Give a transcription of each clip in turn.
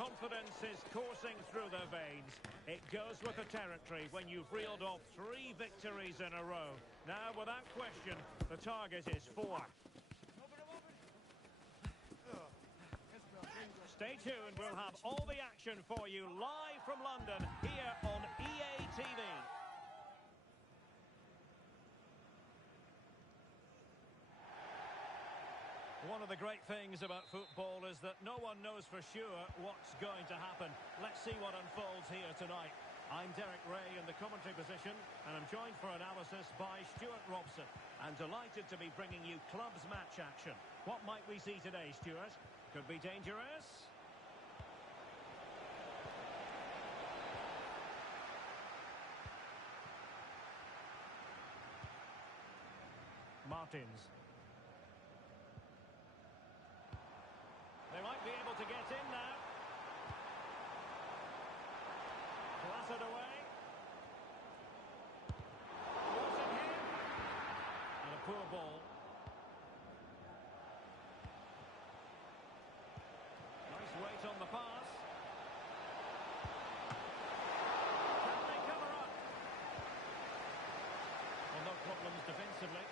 confidence is coursing through their veins. It goes with the territory when you've reeled off 3 victories in a row. Now, without question, the target is 4. Stay tuned, we'll have all the action for you live from London here on EA TV. One of the great things about football is that no one knows for sure what's going to happen. Let's see what unfolds here tonight. I'm Derek Ray in the commentary position, and I'm joined for analysis by Stuart Robson. I'm delighted to be bringing you clubs match action. What might we see today, Stuart? Could be dangerous. Martins. They might be able to get in now. Blasted away. Forcing him. And a poor ball. Nice weight on the pass. Can they cover up? Well, no problems defensively.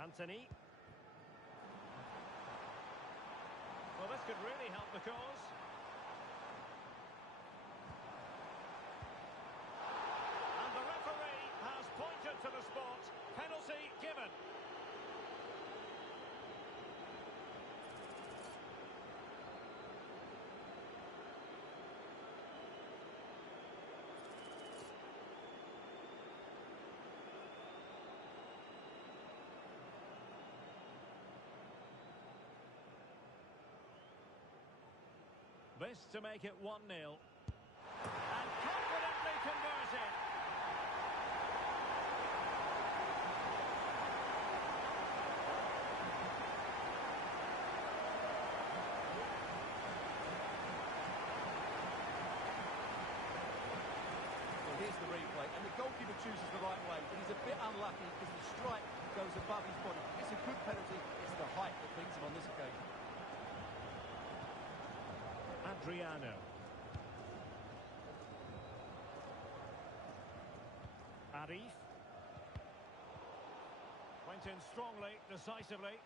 Anthony. Well, this could really help the cause. And the referee has pointed to the spot. Penalty given. This to make it 1-0. And confidently converted. Well, here's the replay, and the goalkeeper chooses the right way, but he's a bit unlucky because the strike goes above his body. It's a good penalty. It's the height that brings him on this occasion. Adriano. Arif. Went in strongly, decisively.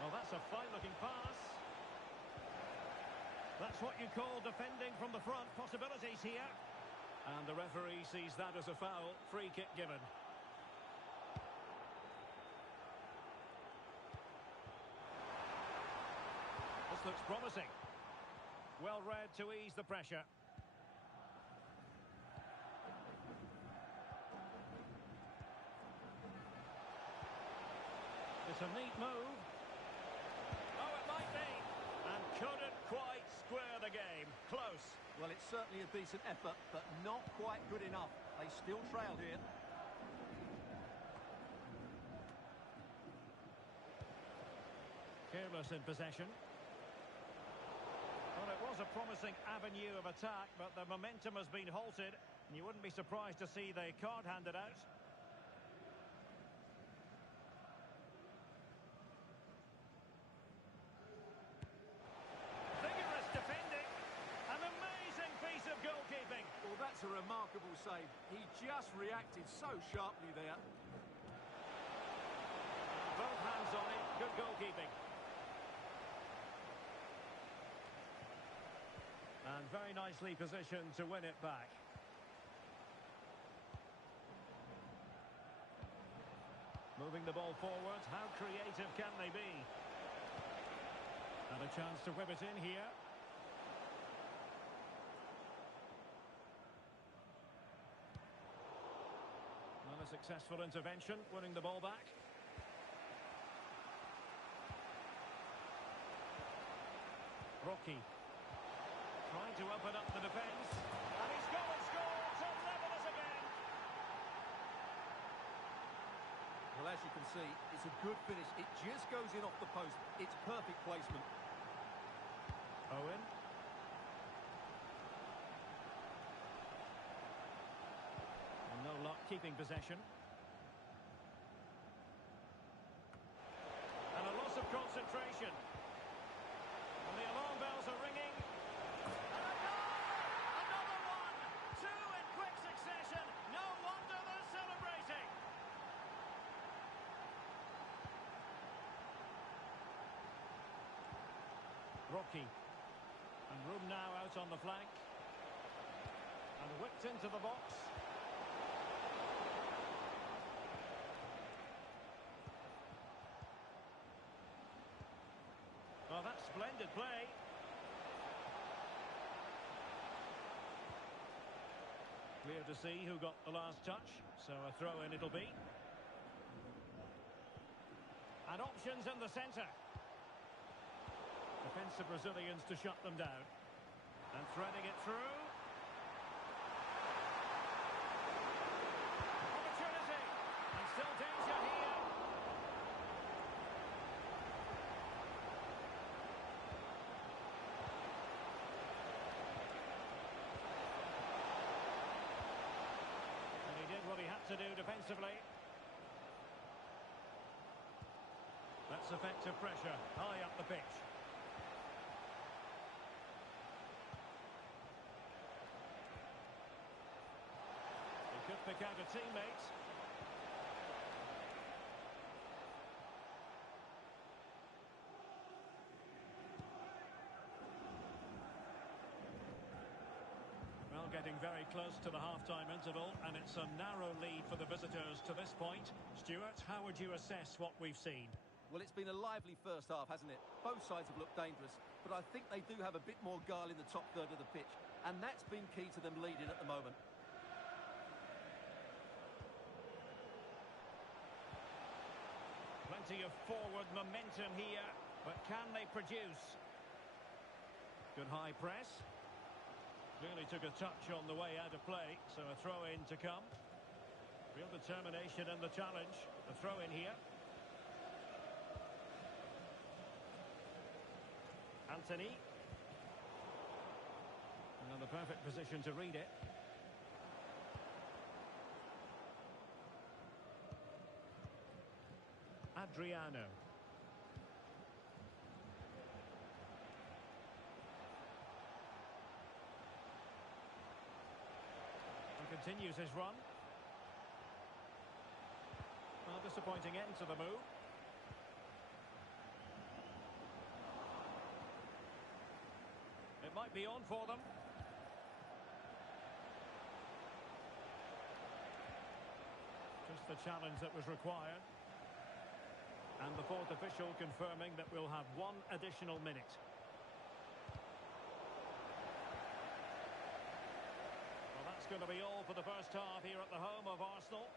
Well, that's a fine-looking pass. That's what you call defending from the front. Possibilities here. And the referee sees that as a foul. Free kick given. This looks promising. Well read to ease the pressure. It's a neat move. Oh, it might be. And couldn't quite square the game. Close. Well, it's certainly a decent effort, but not quite good enough. They still trail here. Careless in possession. Well, it was a promising avenue of attack, but the momentum has been halted, and you wouldn't be surprised to see the card handed out. Vigorous defending, an amazing piece of goalkeeping. Well, that's a remarkable save. He just reacted so sharply there. Both hands on it, good goalkeeping. And very nicely positioned to win it back. Moving the ball forward, how creative can they be? And a chance to whip it in here. Another successful intervention, winning the ball back. Rocky. Trying to open up the defence. And he's gone and scored to level us again. Well, as you can see, it's a good finish. It just goes in off the post. It's perfect placement. Owen. And no luck keeping possession. Rocky. And room now out on the flank. And whipped into the box. Oh, that's splendid play. Clear to see who got the last touch. So a throw-in it'll be. And options in the centre. Defensive Brazilians to shut them down. And threading it through. Opportunity. And still danger here. And he did what he had to do defensively. That's effective pressure, high up the pitch. He could pick out a teammate. Well, getting very close to the half-time interval, and it's a narrow lead for the visitors to this point. Stuart, how would you assess what we've seen? Well, it's been a lively first half, hasn't it? Both sides have looked dangerous, but I think they do have a bit more guile in the top third of the pitch, and that's been key to them leading at the moment. Plenty of forward momentum here, but can they produce? Good high press. Clearly took a touch on the way out of play, so a throw-in to come. Real determination in the challenge. A throw-in here. Anthony. And in the perfect position to read it. Adriano. And continues his run. Well, disappointing end to the move. It might be on for them. Just the challenge that was required. And the fourth official confirming that we'll have one additional minute. Well, that's going to be all for the first half here at the home of Arsenal.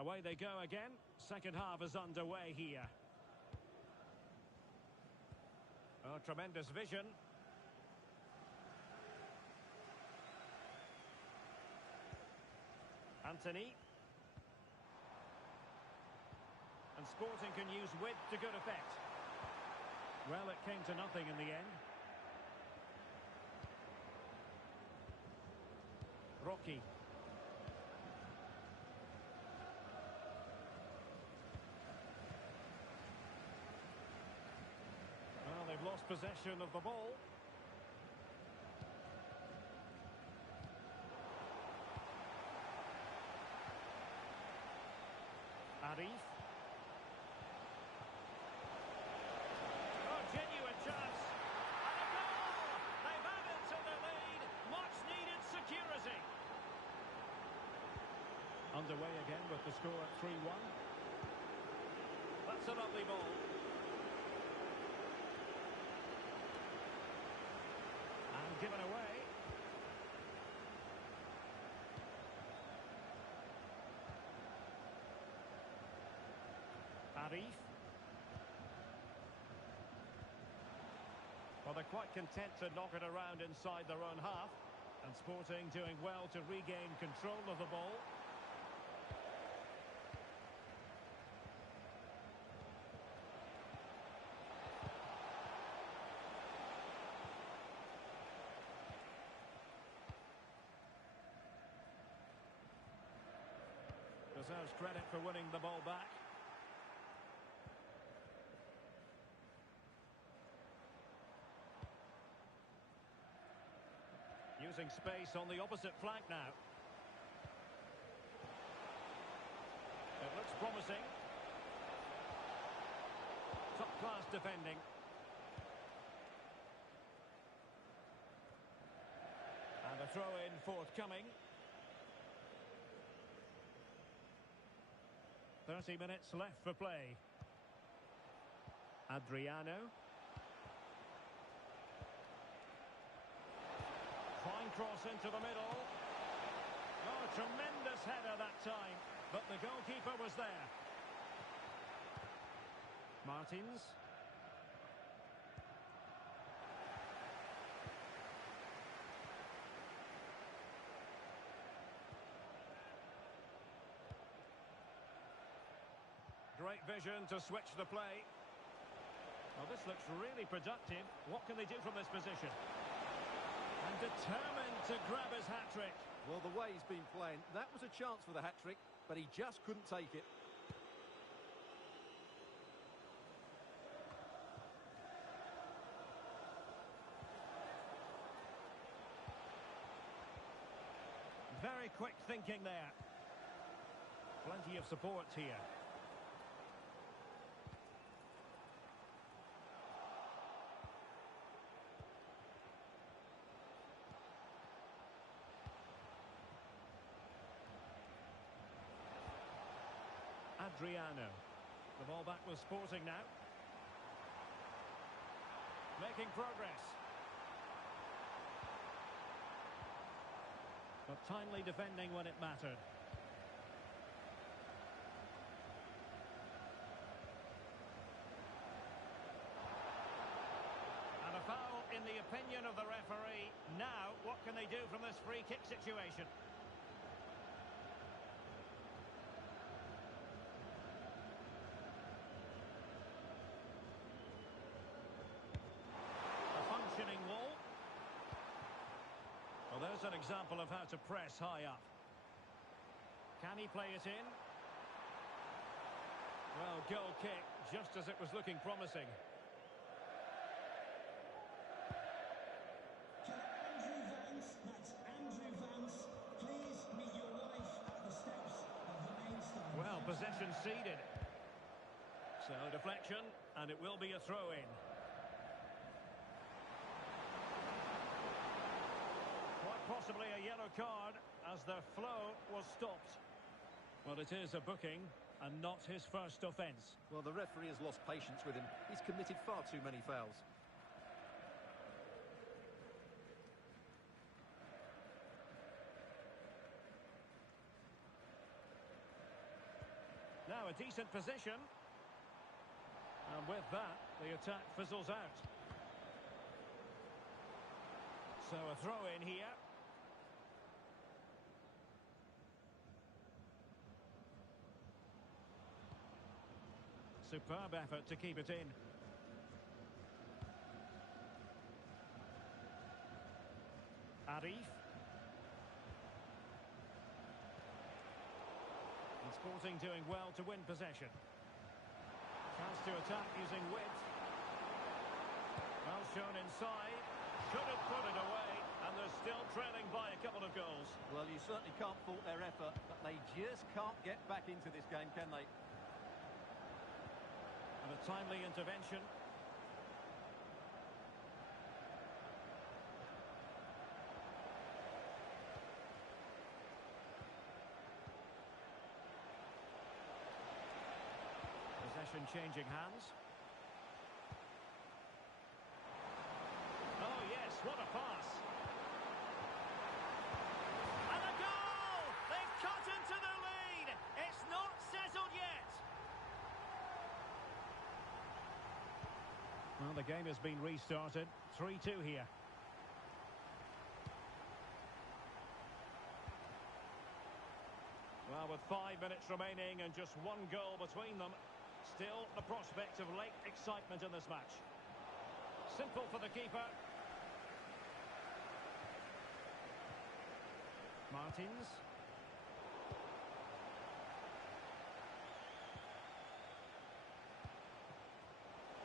Away they go again. Second half is underway here. Oh, tremendous vision. Anthony. And Sporting can use width to good effect. Well, it came to nothing in the end. Rocky. Well, they've lost possession of the ball. Arif. Oh, genuine chance. And a goal! They've added to the lead. Much needed security. Underway again with the score at 3-1. That's a lovely ball. And given away. they're quite content to knock it around inside their own half. And Sporting doing well to regain control of the ball. Deserves credit for winning the ball back. Using space on the opposite flank now. It looks promising. Top-class defending. And a throw-in forthcoming. 30 minutes left for play. Adriano. Fine cross into the middle. Oh, tremendous header that time. But the goalkeeper was there. Martins. Great vision to switch the play. Well, this looks really productive. What can they do from this position? And determined to grab his hat-trick. Well, the way he's been playing, that was a chance for the hat-trick, but he just couldn't take it. Very quick thinking there. Plenty of support here. Adriano. The ball back with Sporting now. Making progress. But timely defending when it mattered. And a foul in the opinion of the referee. Now, what can they do from this free kick situation? Wall. Well, there's an example of how to press high up. Can he play it in? Well, goal kick, just as it was looking promising. Andrew Vance, that's Andrew Vance. Please meet your wife at the steps of the main stand. Well, possession ceded. So, deflection, and it will be a throw-in. Possibly a yellow card as the flow was stopped. Well, it is a booking and not his first offence. Well, the referee has lost patience with him. He's committed far too many fouls. Now a decent position. And with that, the attack fizzles out. So a throw-in here. Superb effort to keep it in. Arif. And Sporting doing well to win possession. Chance to attack using width. Well shown inside. Should have put it away. And they're still trailing by a couple of goals. Well, you certainly can't fault their effort, but they just can't get back into this game, can they? And a timely intervention. Possession changing hands. Oh yes, what a pass. And a goal! They've cut into the lead. It's not settled yet. Well, the game has been restarted. 3-2 here. Well, with 5 minutes remaining and just one goal between them, still the prospect of late excitement in this match. Simple for the keeper. Martins.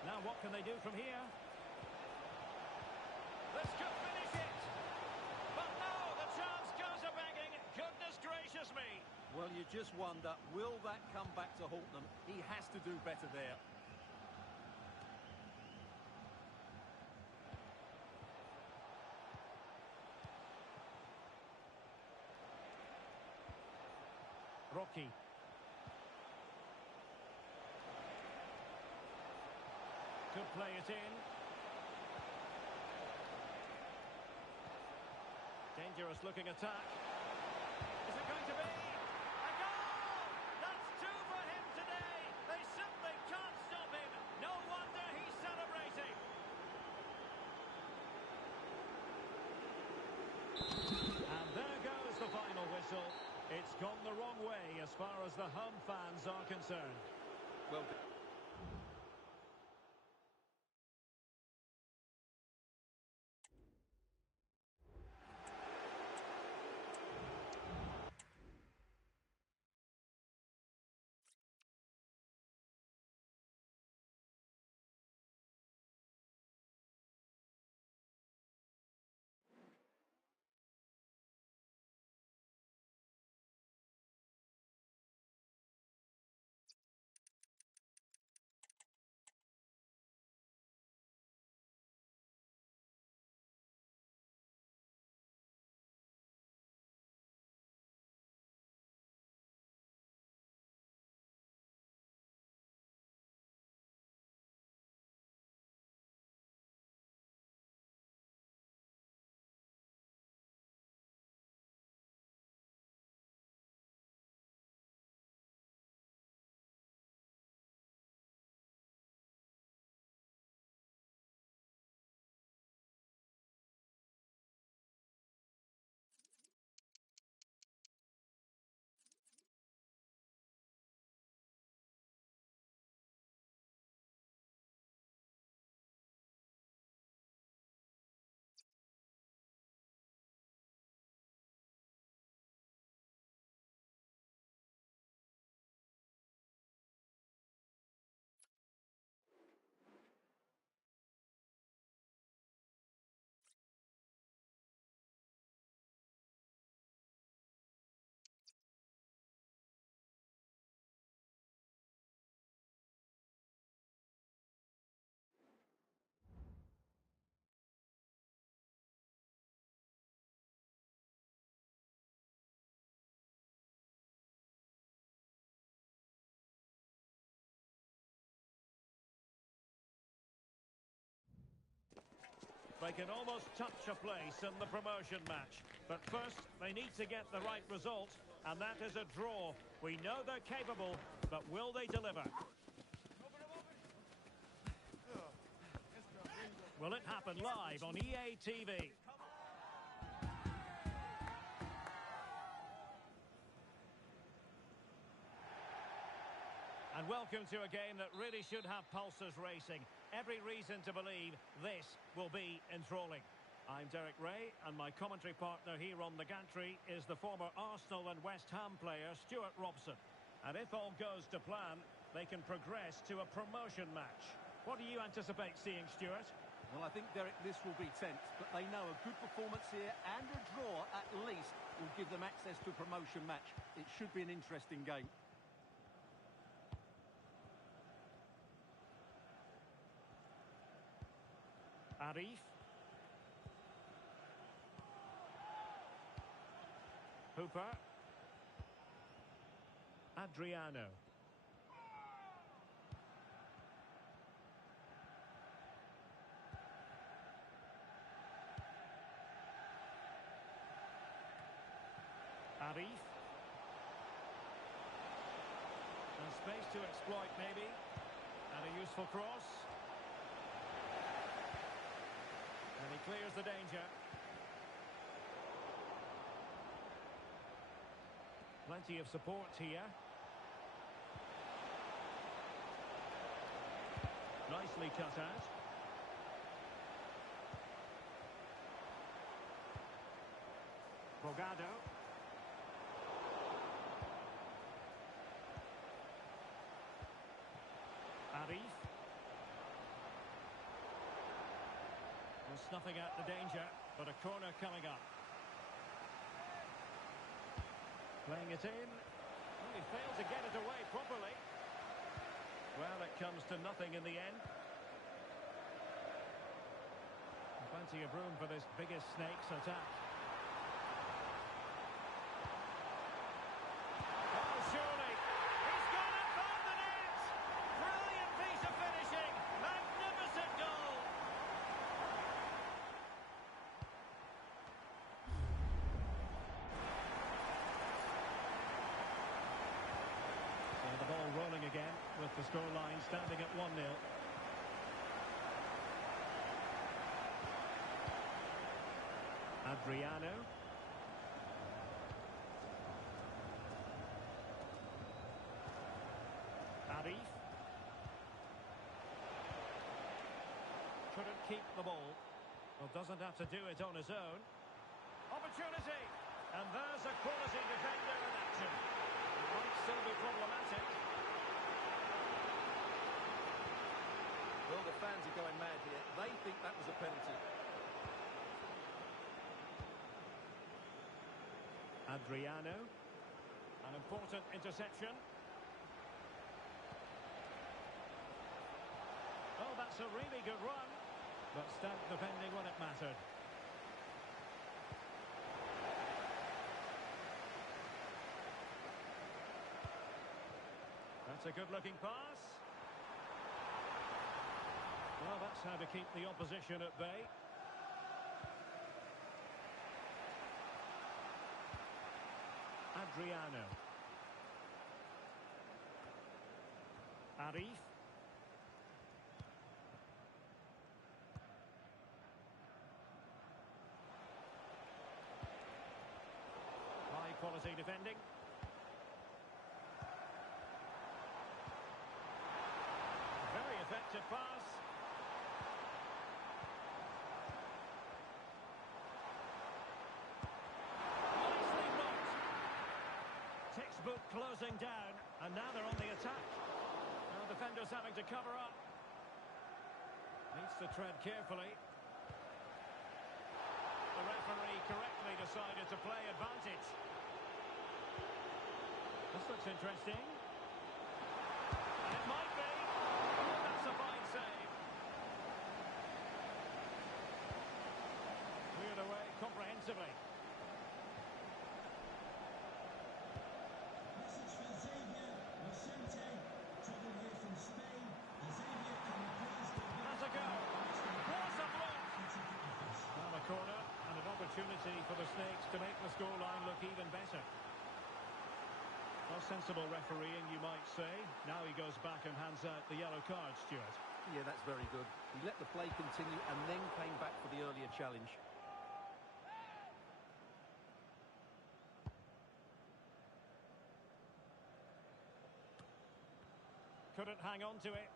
Now what can they do from here? This could finish it! But no, the chance goes a-begging. Goodness gracious me! Well, you just wonder, will that come back to haunt them? He has to do better there. Rocky. Could play it in. Dangerous looking attack. Is it going to be? A goal! That's two for him today. They simply can't stop him. No wonder he's celebrating. And there goes the final whistle. It's gone the wrong way as far as the home fans are concerned. Well, They can almost touch a place in the promotion match. But first, they need to get the right result, and that is a draw. We know they're capable, but will they deliver? Will it happen live on EA TV? And welcome to a game that really should have pulses racing. Every reason to believe this will be enthralling. I'm Derek Ray, and my commentary partner here on the gantry is the former Arsenal and West Ham player Stuart Robson. And if all goes to plan, they can progress to a promotion match. What do you anticipate seeing, Stuart? Well, I think, Derek, this will be tense, but they know a good performance here and a draw, at least, will give them access to a promotion match. It should be an interesting game. Arif. Hooper. Adriano. Arif. And space to exploit, maybe. And a useful cross. And he clears the danger. Plenty of support here. Nicely cut out. Bogado. Arif. Well, snuffing out the danger, but a corner coming up. Playing it in. Only failed to get it away properly. Well, it comes to nothing in the end. Plenty of room for this biggest snake's attack. Oh, surely. He's gone and found the net! Brilliant piece of finishing! Magnificent goal! So the ball rolling again with the scoreline standing at 1-0. Adriano. Arif. Couldn't keep the ball. Well, doesn't have to do it on his own. Opportunity! And there's a quality defender in action. It might still be problematic. Well, the fans are going mad here. They think that was a penalty. Adriano. An important interception. Oh, that's a really good run. But stamp defending when it mattered. That's a good-looking pass. Well, that's how to keep the opposition at bay. Adriano. Arif. High quality defending. Very effective pass. Nicely blocked. Textbook closing down, and now they're on the attack. Now defenders having to cover up. Needs to tread carefully. The referee correctly decided to play advantage. This looks interesting. And it might be. Oh, that's a fine save. Cleared away comprehensively. Message for Xavier Vicente, travelling here from Spain. Xavier, can you please go back? Has a go. What's a block? Well, a corner and an opportunity for the Snakes to make the scoreline look even better. Well, sensible refereeing, you might say. Now he goes back and hands out the yellow card, Stuart. Yeah, that's very good. He let the play continue and then came back for the earlier challenge. Couldn't hang on to it.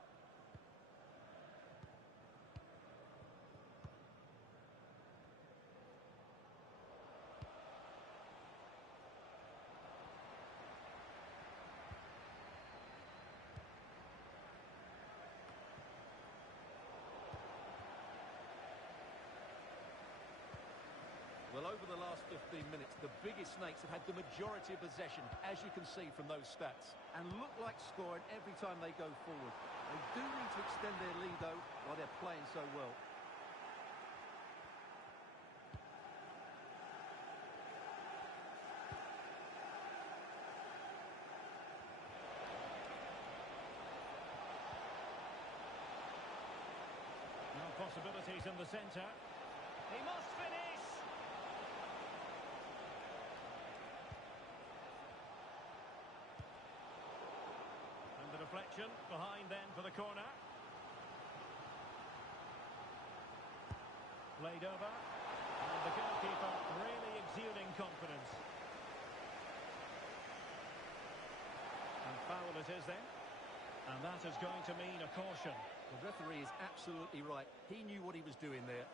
Well, over the last 15 minutes, the biggest Snakes have had the majority of possession, as you can see from those stats, and look like scoring every time they go forward. They do need to extend their lead, though, while they're playing so well. Now possibilities in the centre. He must finish! And the deflection behind then for the corner. Laid over. And the goalkeeper really exuding confidence. And foul it is then. And that is going to mean a caution. The referee is absolutely right. He knew what he was doing there.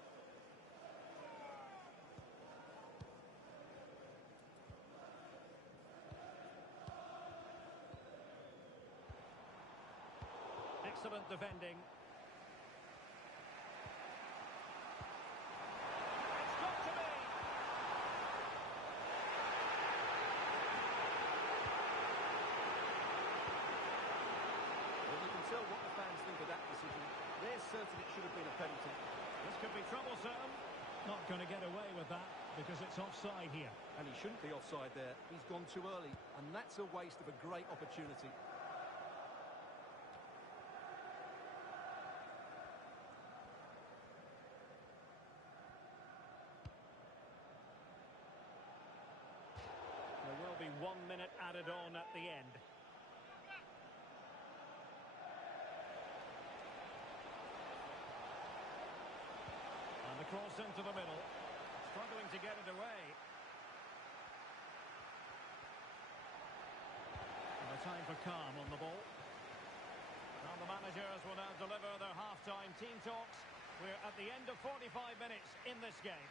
Excellent defending. It's got to be. Well, you can tell what the fans think of that decision. They're certain it should have been a penalty. This could be troublesome. Not going to get away with that because it's offside here. And he shouldn't be offside there. He's gone too early. And that's a waste of a great opportunity. There will be 1 minute added on at the end. And the cross into the middle. Struggling to get it away. And a time for calm on the ball. Now the managers will now deliver their half-time team talks. We're at the end of 45 minutes in this game.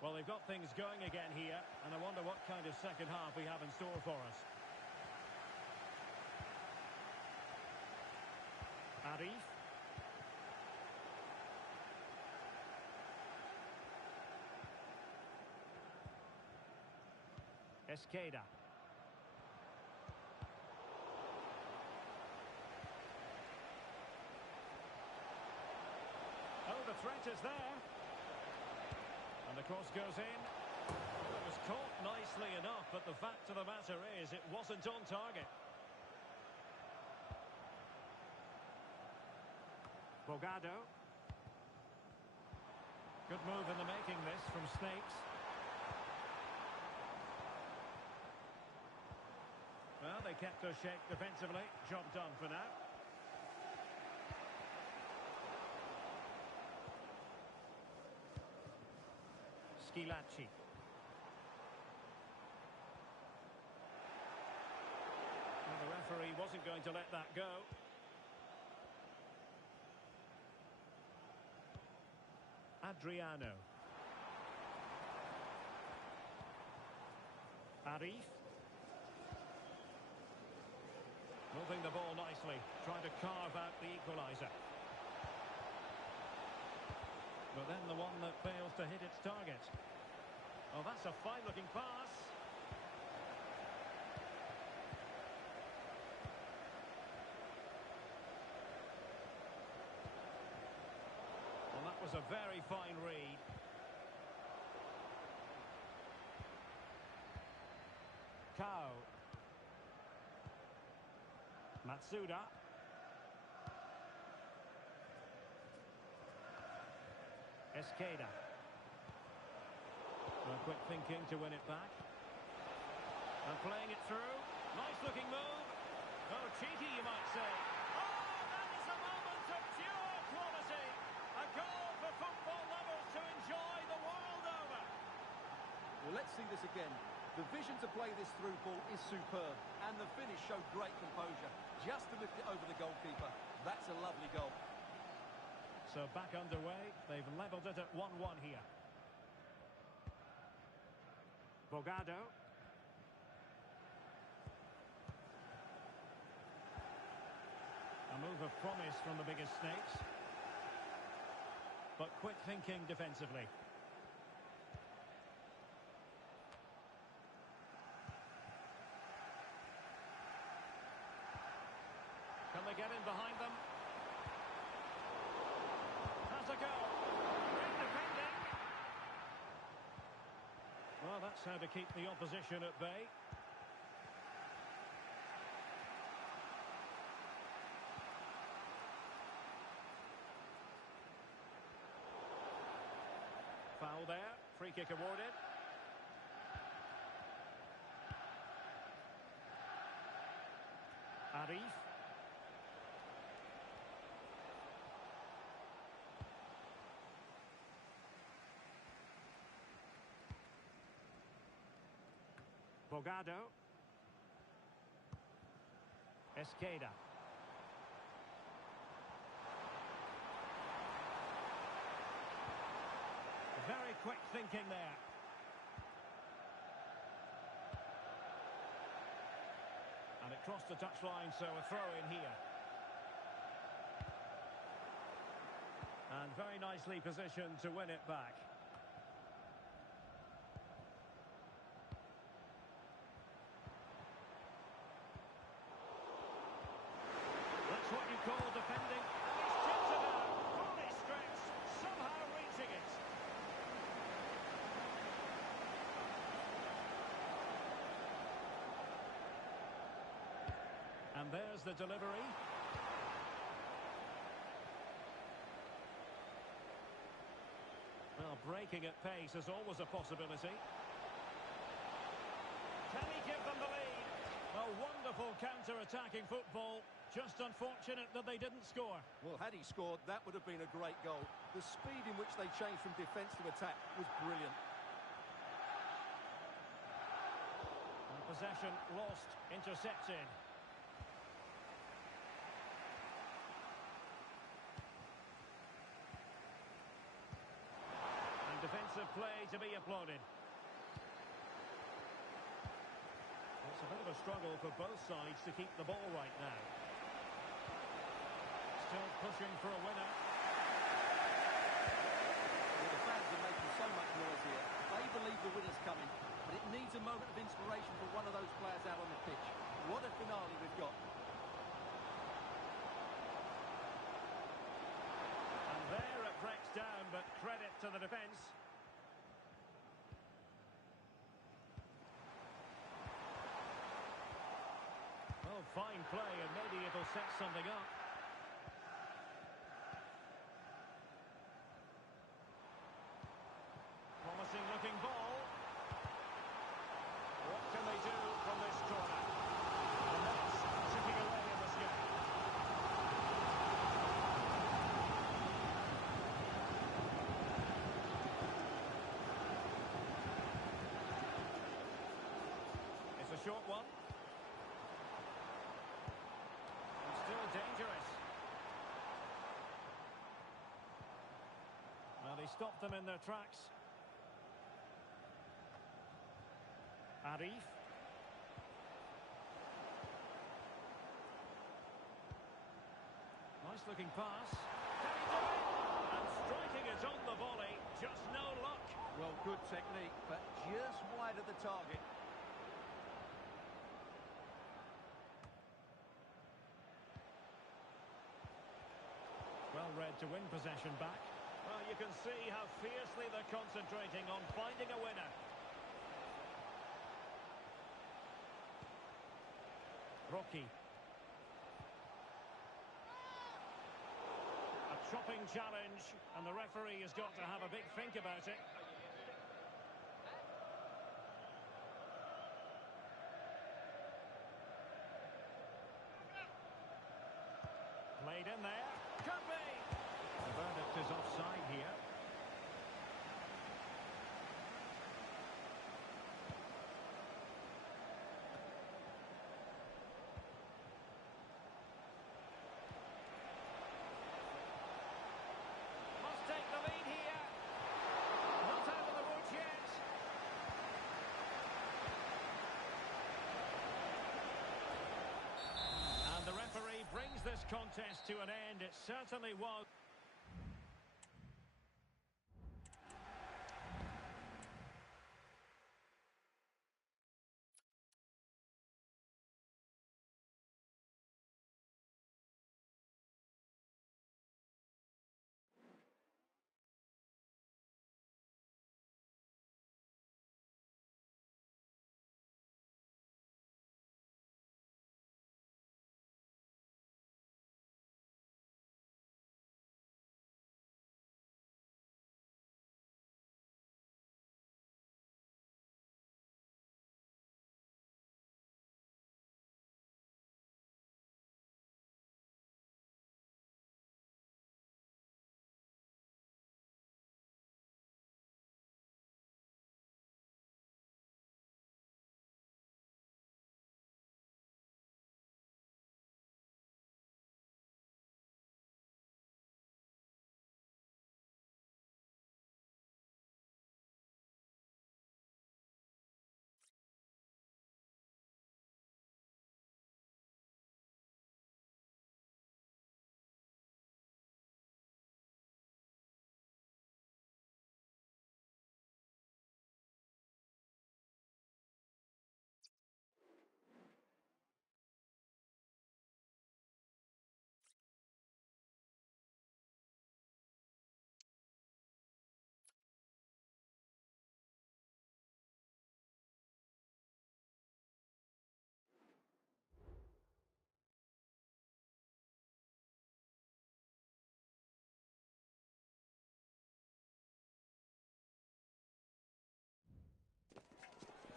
Well, they've got things going again here, and I wonder what kind of second half we have in store for us. Arif. Esqueda. Oh, the threat is there. And the cross goes in. Well, it was caught nicely enough, but the fact of the matter is it wasn't on target. Bogado. Good move in the making this from Snakes. Well, they kept their shape defensively. Job done for now. Skilacci. Well, the referee wasn't going to let that go. Adriano. Arif. Moving the ball nicely, trying to carve out the equaliser. But then the one that fails to hit its target. Oh, that's a fine-looking pass. Well, that was a very fine read. Kao. Matsuda. Esqueda. Well, quick thinking to win it back. And playing it through. Nice looking move. Oh, cheeky you might say. Oh, that is a moment of pure quality. A goal for football lovers to enjoy the world over. Well, let's see this again. The vision to play this through ball is superb, and the finish showed great composure. Just to lift it over the goalkeeper. That's a lovely goal. So back underway. They've levelled it at 1-1 here. Bogado. A move of promise from the biggest snakes. But quick thinking defensively. Can they get in behind them? Has a go. Great defending. Well, that's how to keep the opposition at bay. Foul there. Free kick awarded. Arif. Bogado. Esqueda. Very quick thinking there. And it crossed the touchline, so a throw in here. And very nicely positioned to win it back. That's what you call defending. And he's chipped it out. Fully stretched, somehow reaching it. And there's the delivery. Well, breaking at pace is always a possibility. Can he give them the lead? Well, wonderful counter-attacking football. Just unfortunate that they didn't score. Well, had he scored, that would have been a great goal. The speed in which they changed from defence to attack was brilliant. And possession lost, intercepted. And defensive play to be applauded. It's a bit of a struggle for both sides to keep the ball right now. Still pushing for a winner. Well, the fans are making so much noise here. They believe the winner's coming, but it needs a moment of inspiration for one of those players out on the pitch. What a finale we've got. And there it breaks down, but credit to the defence. Well, fine play, and maybe it'll set something up. Promising looking ball. What can they do from this corner? And that's chipping away in this game. It's a short one. And still dangerous. Well, they stopped them in their tracks. Arif. Nice looking pass. Can he do it? And striking it on the volley. Just no luck. Well, good technique, but just wide of the target. Well read to win possession back. Well, you can see how fiercely they're concentrating on finding a winner. Rocky. A chopping challenge, and the referee has got to have a big think about it. Played in there. Could be! The verdict is offside here. contest to an end. It certainly was.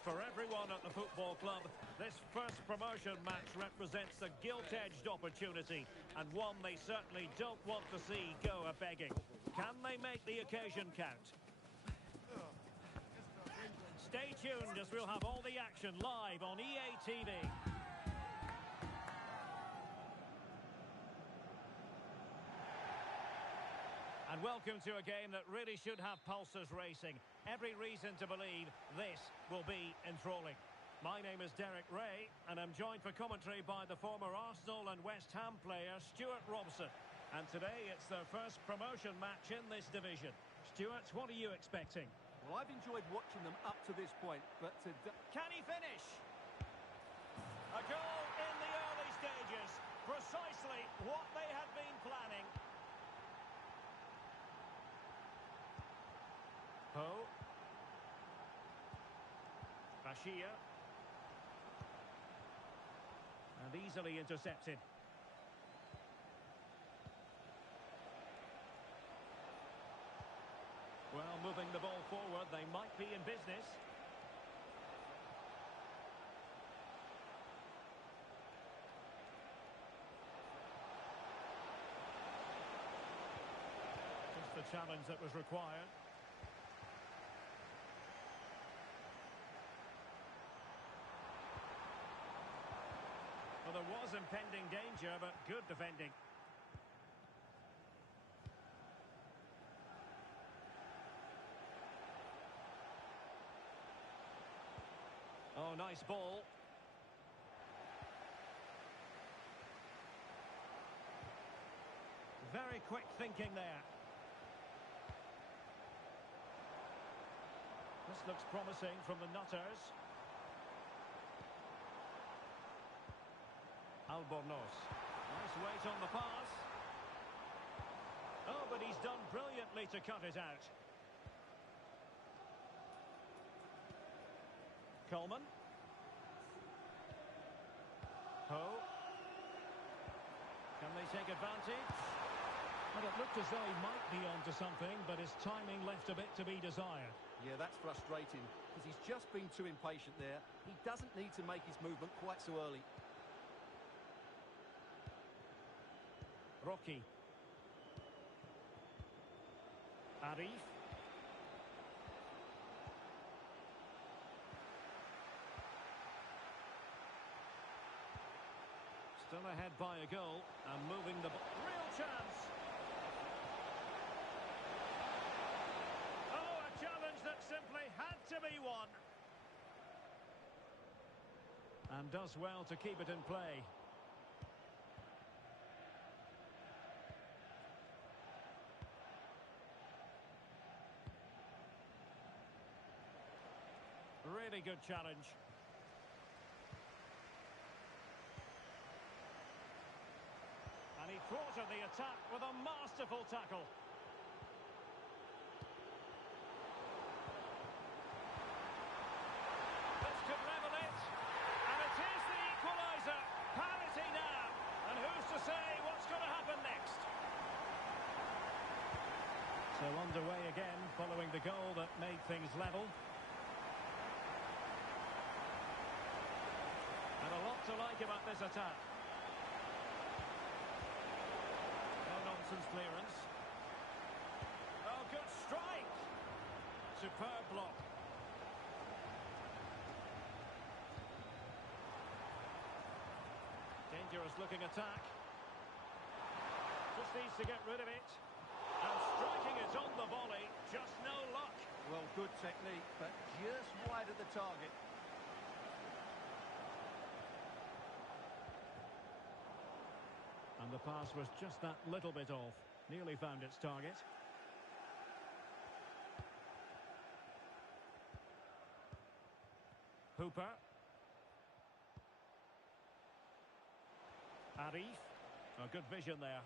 For everyone at the football club, this first promotion match represents a gilt-edged opportunity, and one they certainly don't want to see go a-begging. Can they make the occasion count? Stay tuned as we'll have all the action live on EA TV. And welcome to a game that really should have pulses racing. Every reason to believe this will be enthralling. My name is Derek Ray, and I'm joined for commentary by the former Arsenal and West Ham player Stuart Robson. And today it's their first promotion match in this division. Stuart, what are you expecting? Well, I've enjoyed watching them up to this point, but can he finish? A goal in the early stages. Precisely what they had been planning. Ho. Bashir. And easily intercepted. Well, moving the ball forward, they might be in business. Just the challenge that was required. Well, there was impending danger, but good defending. Oh, nice ball. Very quick thinking there. This looks promising from the Nutters. Albornoz. Nice weight on the pass. Oh, but he's done brilliantly to cut it out. Coleman. Ho. Can they take advantage? Well, it looked as though he might be onto something, but his timing left a bit to be desired. Yeah, that's frustrating, because he's just been too impatient there. He doesn't need to make his movement quite so early. Rocky. Arif. Still ahead by a goal and moving the ball. Real chance. Oh, a challenge that simply had to be won. And does well to keep it in play. Really good challenge. And he thwarted the attack with a masterful tackle. This could level it. And it is the equaliser. Parity now. And who's to say what's going to happen next? So underway again, following the goal that made things level. And a lot to like about this attack. No-nonsense clearance. Oh, good strike. Superb block. Dangerous looking attack. Just needs to get rid of it. And striking it on the volley, just no luck. Well, good technique, but just wide of the target. And the pass was just that little bit off. Nearly found its target. Hooper. Arif. Oh, good vision there.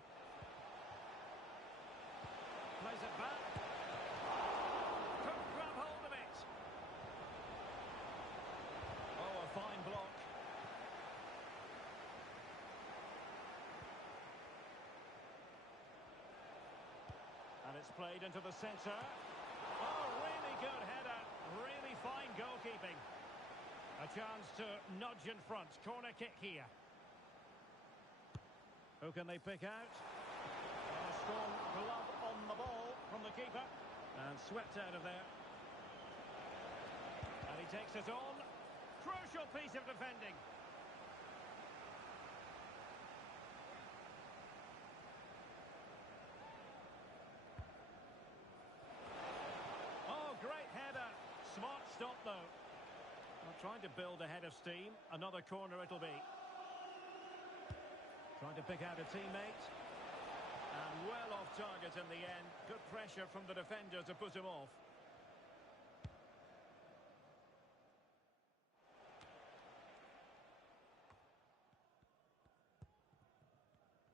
Plays it back. Couldn't grab hold of it. Oh, a fine block. And it's played into the centre. Oh, really good header. Really fine goalkeeping. A chance to nudge in front. Corner kick here. Who can they pick out? A strong glove on the ball from the keeper. And swept out of there. And he takes it on. Crucial piece of defending. Oh, great header. Smart stop, though. Well, trying to build a head of steam. Another corner it'll be. Trying to pick out a teammate. And well off target in the end. Good pressure from the defender to put him off.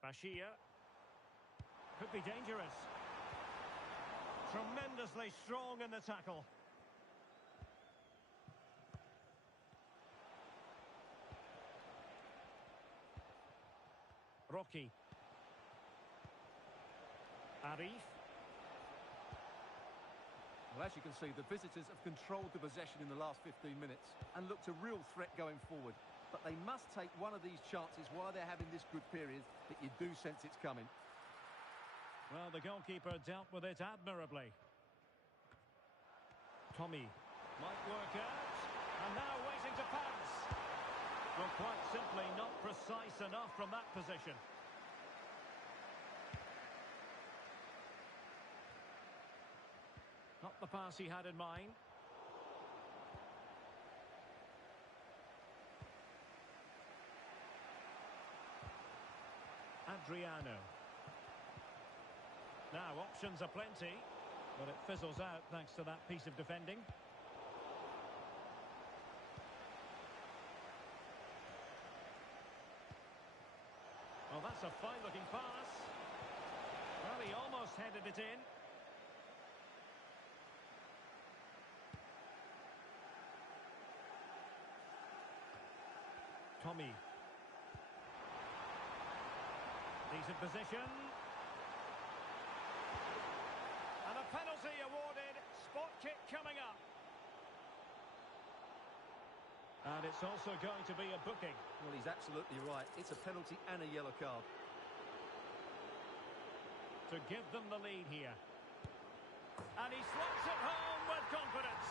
Bashir. Could be dangerous. Tremendously strong in the tackle. Rocky. Arif. Well, as you can see, the visitors have controlled the possession in the last 15 minutes and looked a real threat going forward. But they must take one of these chances while they're having this good period that you do sense it's coming. Well, the goalkeeper dealt with it admirably. Tommy might work out. And now waiting to pass. Well, quite simply not precise enough from that position. Not the pass he had in mind. Adriano. Now, options are plenty, but it fizzles out thanks to that piece of defending. Well, that's a fine-looking pass. Well, he almost headed it in. Tommy. Decent position. And a penalty awarded. Spot kick coming up. And it's also going to be a booking. Well, he's absolutely right. It's a penalty and a yellow card. To give them the lead here. And he slots it home with confidence.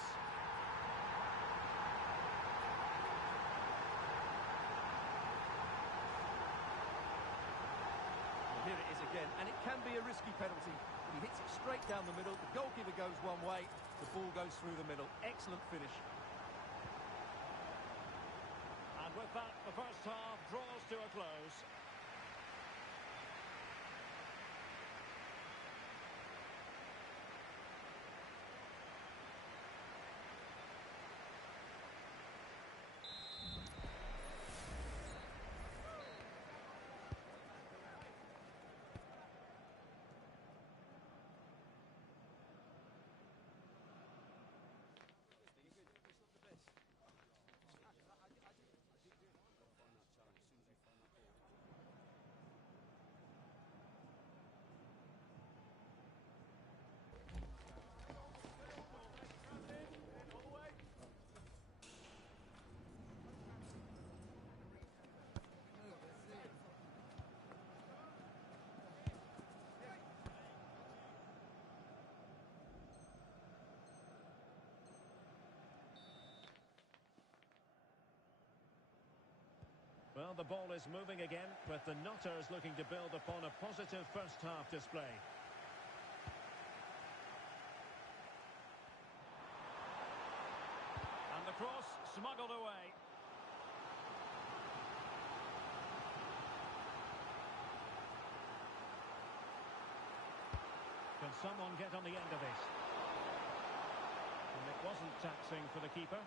Here it is again, and it can be a risky penalty. But he hits it straight down the middle. The goalkeeper goes one way, the ball goes through the middle. Excellent finish. And with that, the first half draws to a close. Well, the ball is moving again, with the Nutters looking to build upon a positive first-half display. And the cross smuggled away. Can someone get on the end of this? And it wasn't taxing for the keeper.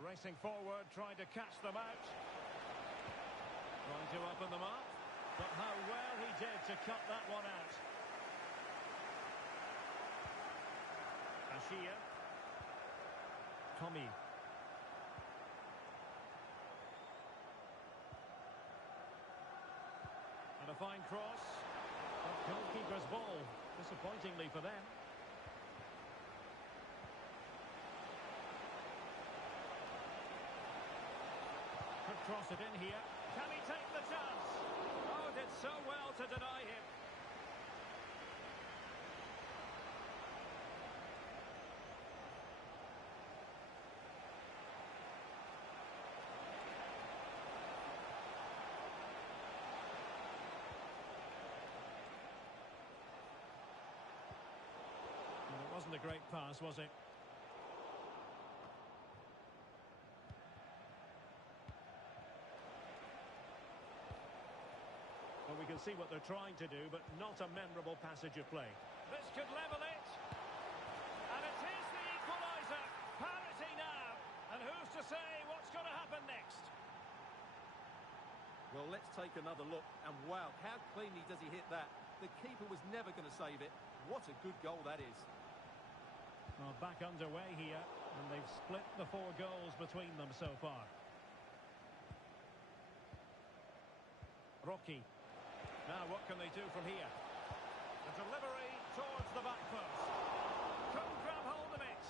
Racing forward, trying to catch them out. Trying to open them up. But how well he did to cut that one out. Ashia. Tommy. And a fine cross. Goalkeeper's ball, disappointingly for them. Could cross it in here. Can he take the chance? Oh, did so well to deny him. It wasn't a great pass, was it? Well, we can see what they're trying to do, but not a memorable passage of play. This could level it. And it is the equaliser. Parity now. And who's to say what's going to happen next? Well, let's take another look. And wow, how cleanly does he hit that? The keeper was never going to save it. What a good goal that is. Well, back underway here, and they've split the 4 goals between them so far. Rocky. Now, what can they do from here? The delivery towards the back post. Couldn't grab hold of it.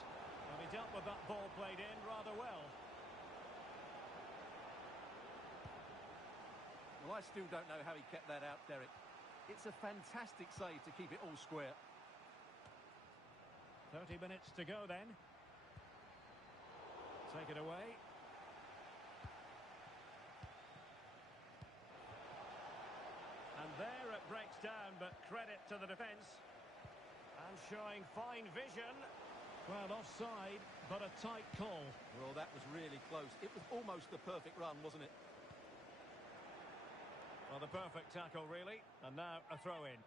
And he dealt with that ball played in rather well. Well, I still don't know how he kept that out, Derek. It's a fantastic save to keep it all square. 30 minutes to go then. Take it away. And there it breaks down, but credit to the defence. And showing fine vision. Well, offside, but a tight call. Well, that was really close. It was almost the perfect run, wasn't it? Well, the perfect tackle, really. And now a throw-in.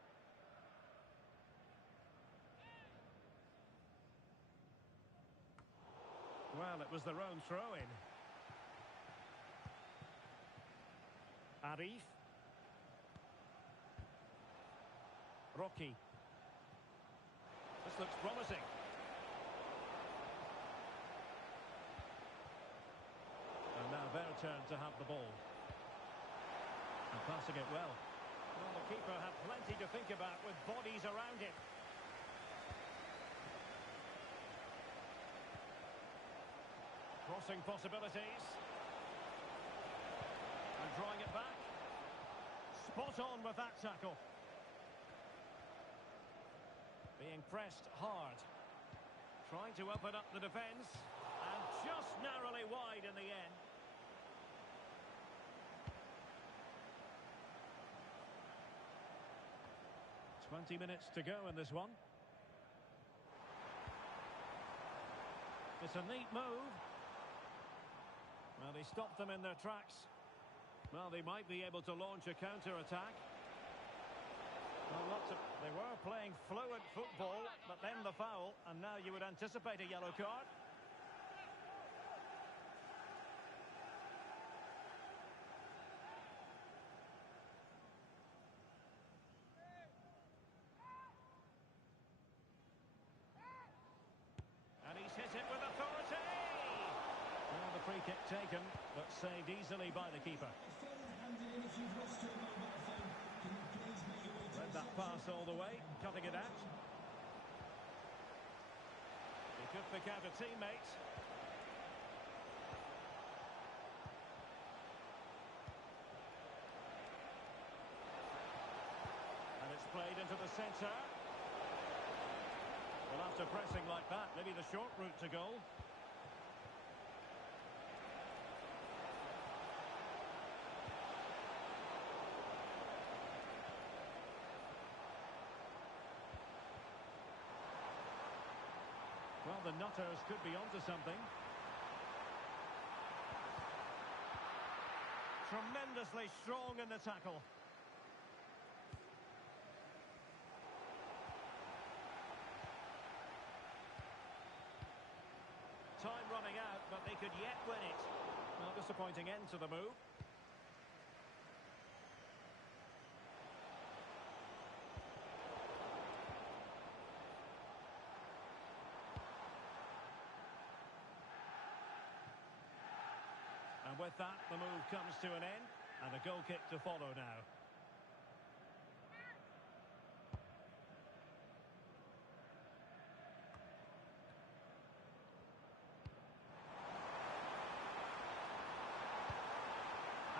Well, it was their own throw-in. Arif. Rocky. This looks promising. And now their turn to have the ball. And passing it well. Well, the keeper had plenty to think about with bodies around him. Crossing possibilities. And drawing it back. Spot on with that tackle. Being pressed hard. Trying to open up the defence. And just narrowly wide in the end. "20 minutes to go in this one. It's a neat move. Well, they stopped them in their tracks. Well, they might be able to launch a counter-attack. Well, they were playing fluent football, but then the foul, and now you would anticipate a yellow card. And he's hit it with authority. Well, the free kick taken, but saved easily by the keeper. Read that pass all the way, cutting it out. He could pick out a teammate. And it's played into the centre. Well, after pressing like that, maybe the short route to goal. the Nutters could be onto something. Tremendously strong in the tackle. Time running out, but they could yet win it. Well, disappointing end to the move. And with that, the move comes to an end, and a goal kick to follow now.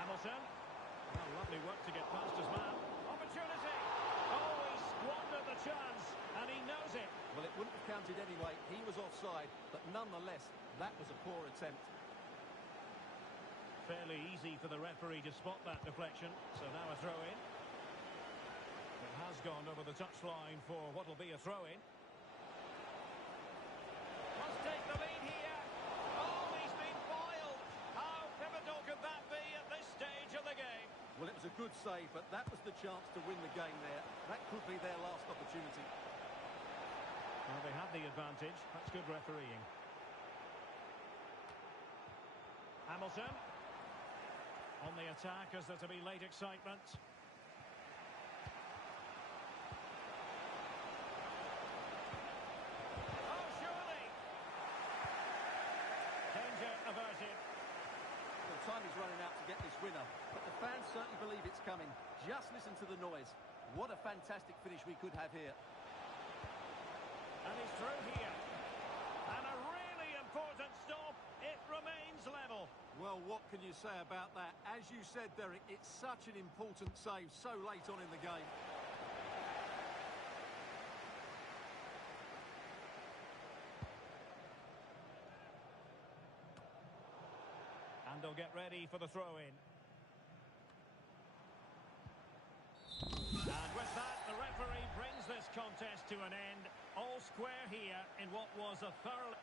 Hamilton. Well, lovely work to get past his man. Opportunity! Oh, he squandered the chance, and he knows it. Well, it wouldn't have counted anyway. He was offside, but nonetheless, that was a poor attempt. Fairly easy for the referee to spot that deflection. So now a throw-in. It has gone over the touchline for what will be a throw-in. Must take the lead here. Oh, he's been foiled. How pivotal could that be at this stage of the game? Well, it was a good save, but that was the chance to win the game there. That could be their last opportunity. Well, they had the advantage. That's good refereeing. Hamilton. On the attack, as there to be late excitement. Oh, surely! Danger averted. The time is running out to get this winner, but the fans certainly believe it's coming. Just listen to the noise. What a fantastic finish we could have here. And he's through here. And a really important stop. It remains level. Well, what can you say about that? As you said, Derek, it's such an important save so late on in the game. And they'll get ready for the throw-in. And with that, the referee brings this contest to an end. All square here in what was a thoroughly...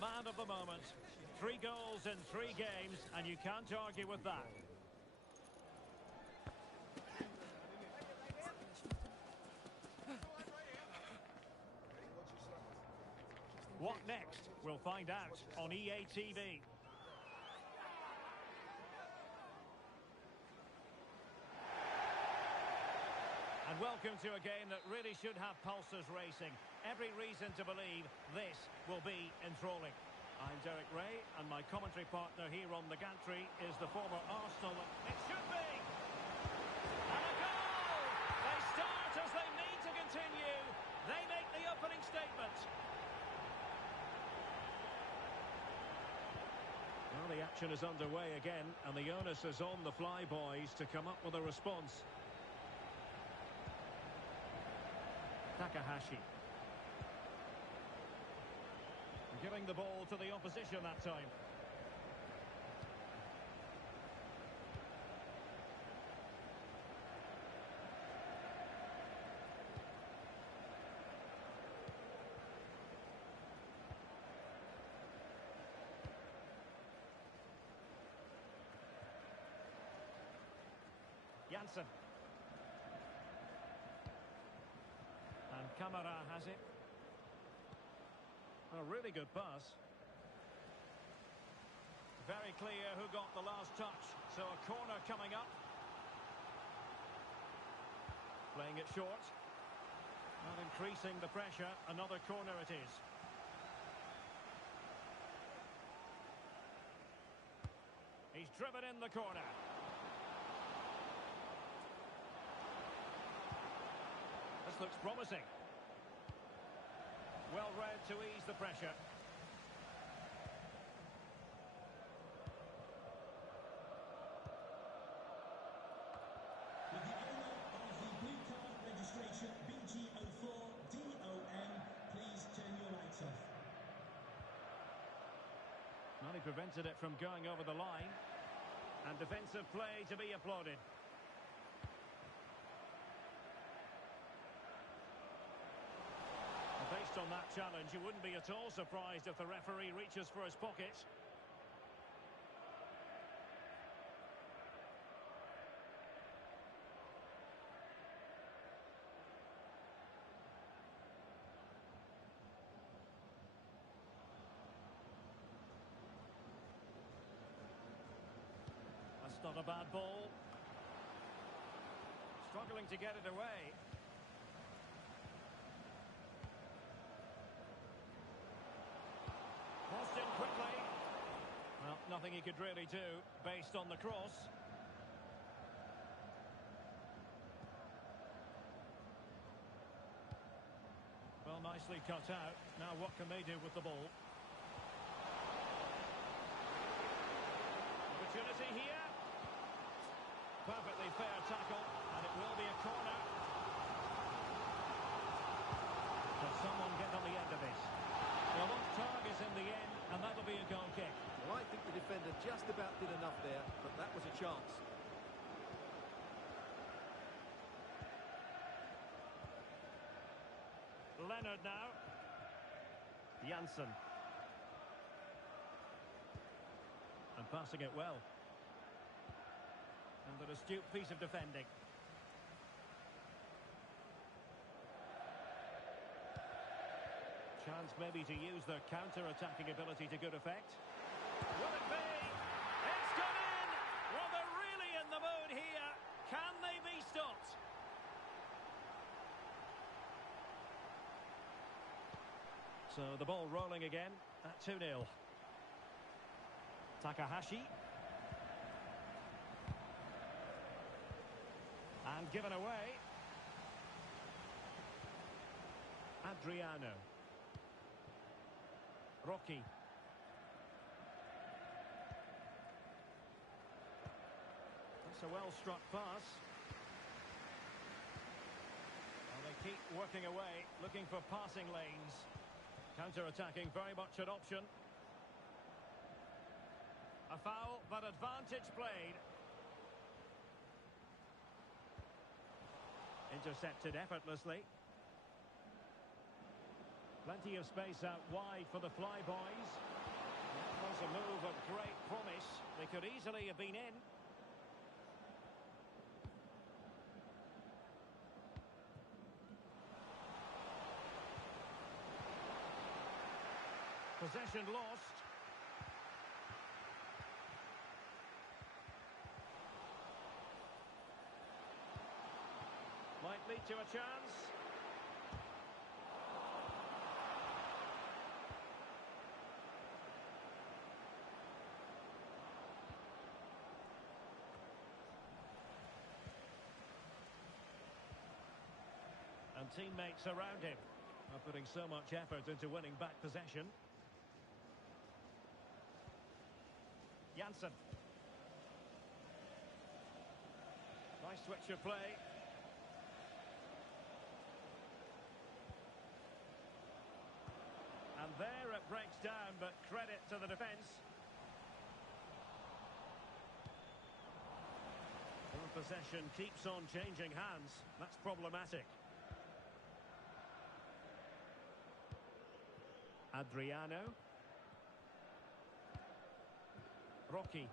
man of the moment. 3 goals in 3 games, and you can't argue with that. What next? We'll find out on EA TV. And welcome to a game that really should have pulses racing. Every reason to believe this will be enthralling. I'm Derek Ray, and my commentary partner here on the gantry is the former Arsenal. It should be! And a goal! They start as they need to continue. They make the opening statement. Well, the action is underway again, and the onus is on the Flyboys to come up with a response. Takahashi. Giving the ball to the opposition that time. Janssen. And Kamara has it. A really good pass. Very clear who got the last touch. So a corner coming up. Playing it short. Not increasing the pressure. Another corner it is. He's driven in the corner. This looks promising. Well read to ease the pressure. With the owner of the blue card registration BG04DOM, please turn your lights off. Well, he prevented it from going over the line. And defensive play to be applauded. Based on that challenge, you wouldn't be at all surprised if the referee reaches for his pocket. That's not a bad ball. Struggling to get it away. Crossed in quickly. Well, nothing he could really do based on the cross. Well, nicely cut out. Now what can they do with the ball? Opportunity here. Perfectly fair tackle, and it will be a corner. Can someone get on the end of this? Well, that target's in the end, and that'll be a goal kick. Well, I think the defender just about did enough there, but that was a chance. Leonard now. Janssen. And passing it well. And an astute piece of defending. Chance maybe to use their counter-attacking ability to good effect. Will it be? It's gone in! Well, they're really in the mood here. Can they be stopped? So the ball rolling again at 2-0. Takahashi. And given away. Adriano. Rocky. That's a well-struck pass. Well, they keep working away, looking for passing lanes. Counter-attacking, very much an option. A foul, but advantage played. Intercepted effortlessly. Plenty of space out wide for the flyboys. That was a move of great promise. They could easily have been in. Possession lost. Might lead to a chance. And teammates around him are putting so much effort into winning back possession. Janssen. Nice switch of play. And there it breaks down, but credit to the defence. Possession keeps on changing hands. That's problematic. Adriano. Rocky.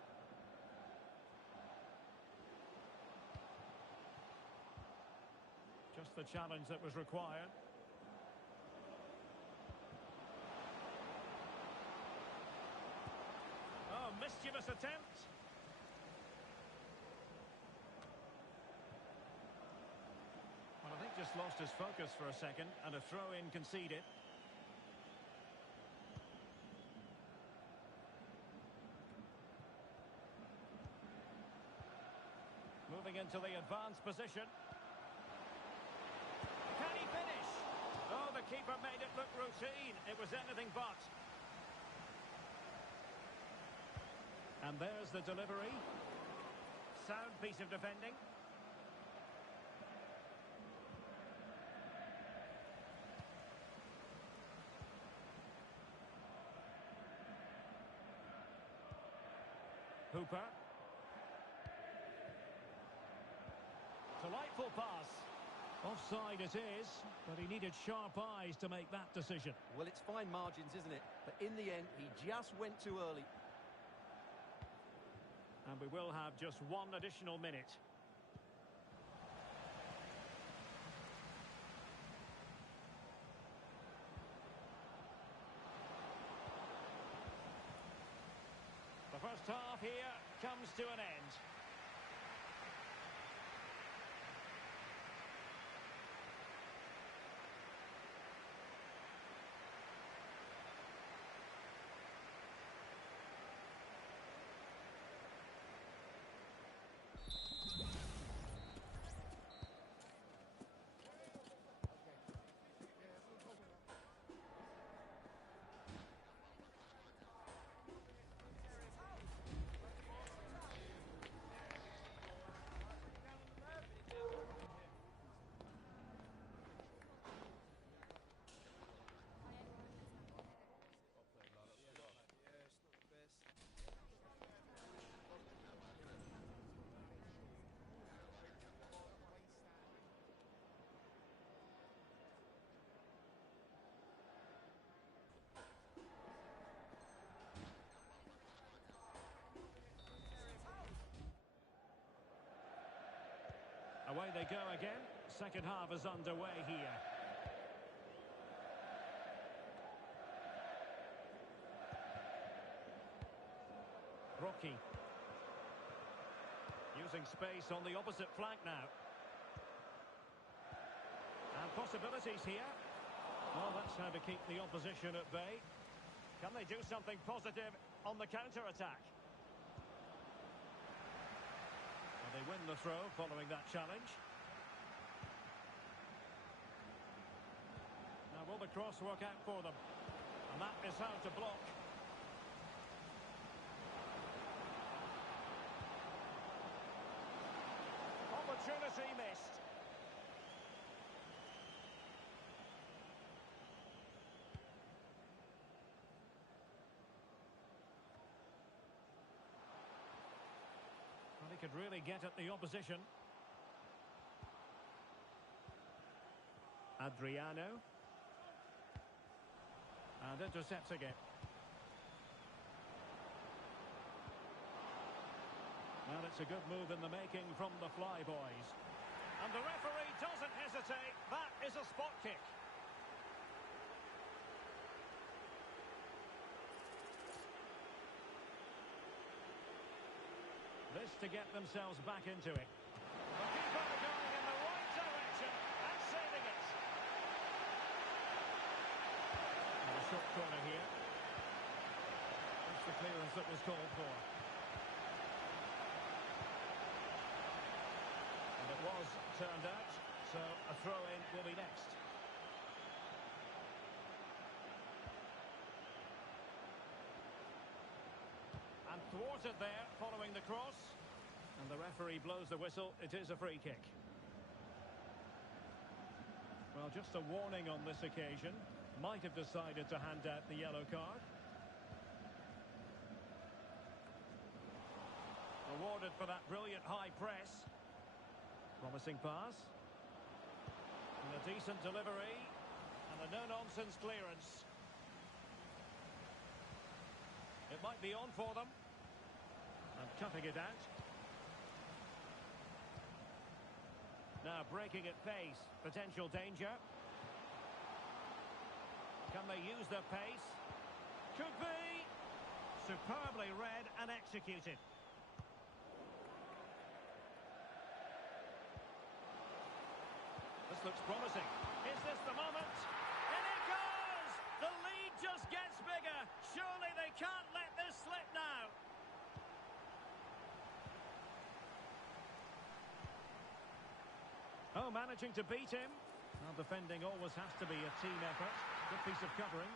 Just the challenge that was required. Oh, mischievous attempt. Well, I think just lost his focus for a second, and a throw-in conceded. Moving into the advanced position. Can he finish? Oh, the keeper made it look routine. It was anything but. And there's the delivery. Sound piece of defending. Hooper. Delightful pass. Offside it is, but he needed sharp eyes to make that decision. Well, it's fine margins, isn't it? But in the end, he just went too early. And we will have just one additional minute. The first half here comes to an end. Away they go again. Second half is underway here. Rocky. Using space on the opposite flank now. And possibilities here. Well, that's how to keep the opposition at bay. Can they do something positive on the counter-attack? They win the throw following that challenge. Now will the cross work out for them? And that is how to block. Opportunity missed. He could really get at the opposition. Adriano. And intercepting it. Well, it's a good move in the making from the Flyboys. And the referee doesn't hesitate. That is a spot kick. This to get themselves back into it. The keeper going in the right direction and saving it. And a short corner here. That's the clearance that was called for. And it was turned out, so a throw-in will be next. And thwarted there following the cross. And the referee blows the whistle. It is a free kick. Well, just a warning on this occasion. Might have decided to hand out the yellow card. Rewarded for that brilliant high press. Promising pass. And a decent delivery. And a no-nonsense clearance. It might be on for them. And cutting it out. Now breaking at pace. Potential danger. Can they use their pace? Could be. Superbly read and executed. This looks promising. Is this the moment? In it goes! The lead just gets bigger. Surely they can't let this slip now. Oh, managing to beat him. Well, defending always has to be a team effort. Good piece of covering.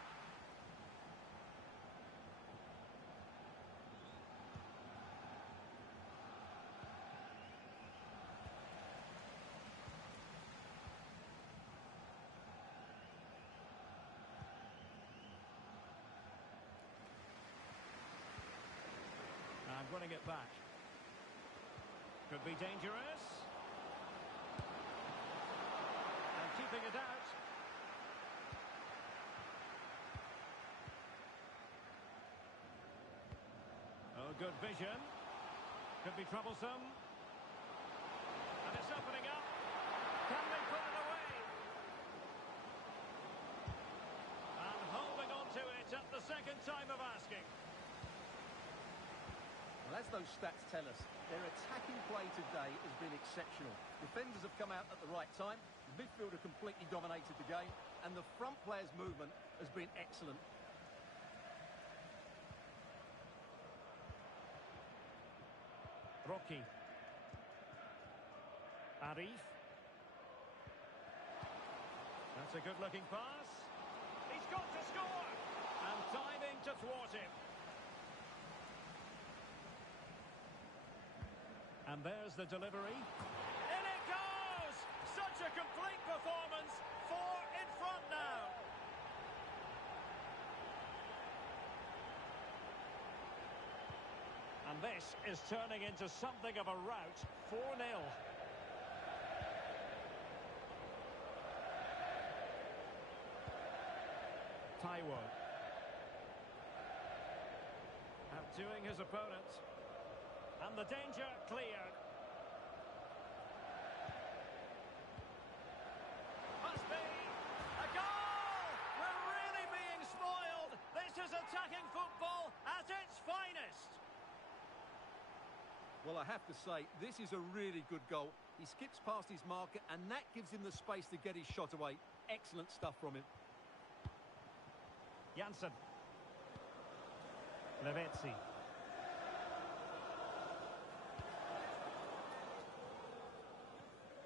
And winning it back. Could be dangerous. And keeping it out. Oh, good vision. Could be troublesome. And it's opening up. Can they put it away? And holding on to it at the second time of asking. Well, as those stats tell us, their attacking play today has been exceptional. Defenders have come out at the right time, the midfielder completely dominated the game, and the front player's movement has been excellent. Rocky. Arif. That's a good-looking pass. He's got to score! And diving to thwart him. And there's the delivery. In it goes! Such a complete performance. 4 in front now. And this is turning into something of a rout. 4-0. Taiwo. Outdoing his opponent. And the danger cleared. Must be a goal! We're really being spoiled. This is attacking football at its finest. Well, I have to say, this is a really good goal. He skips past his marker, and that gives him the space to get his shot away. Excellent stuff from him. Janssen. Levetzi.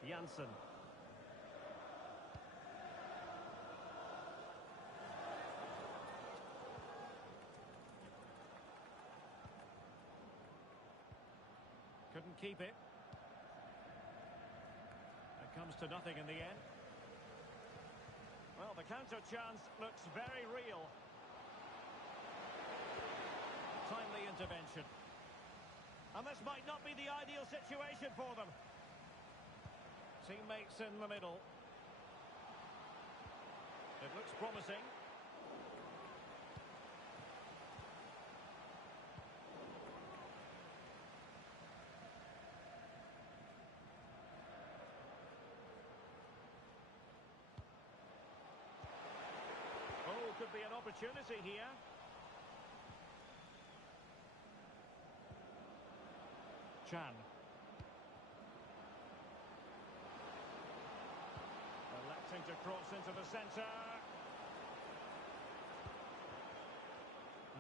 Janssen. Couldn't keep it. It comes to nothing in the end. Well, the counter chance looks very real. Timely intervention. And this might not be the ideal situation for them. Teammates in the middle. It looks promising. opportunity here. Chan. Electing to cross into the centre.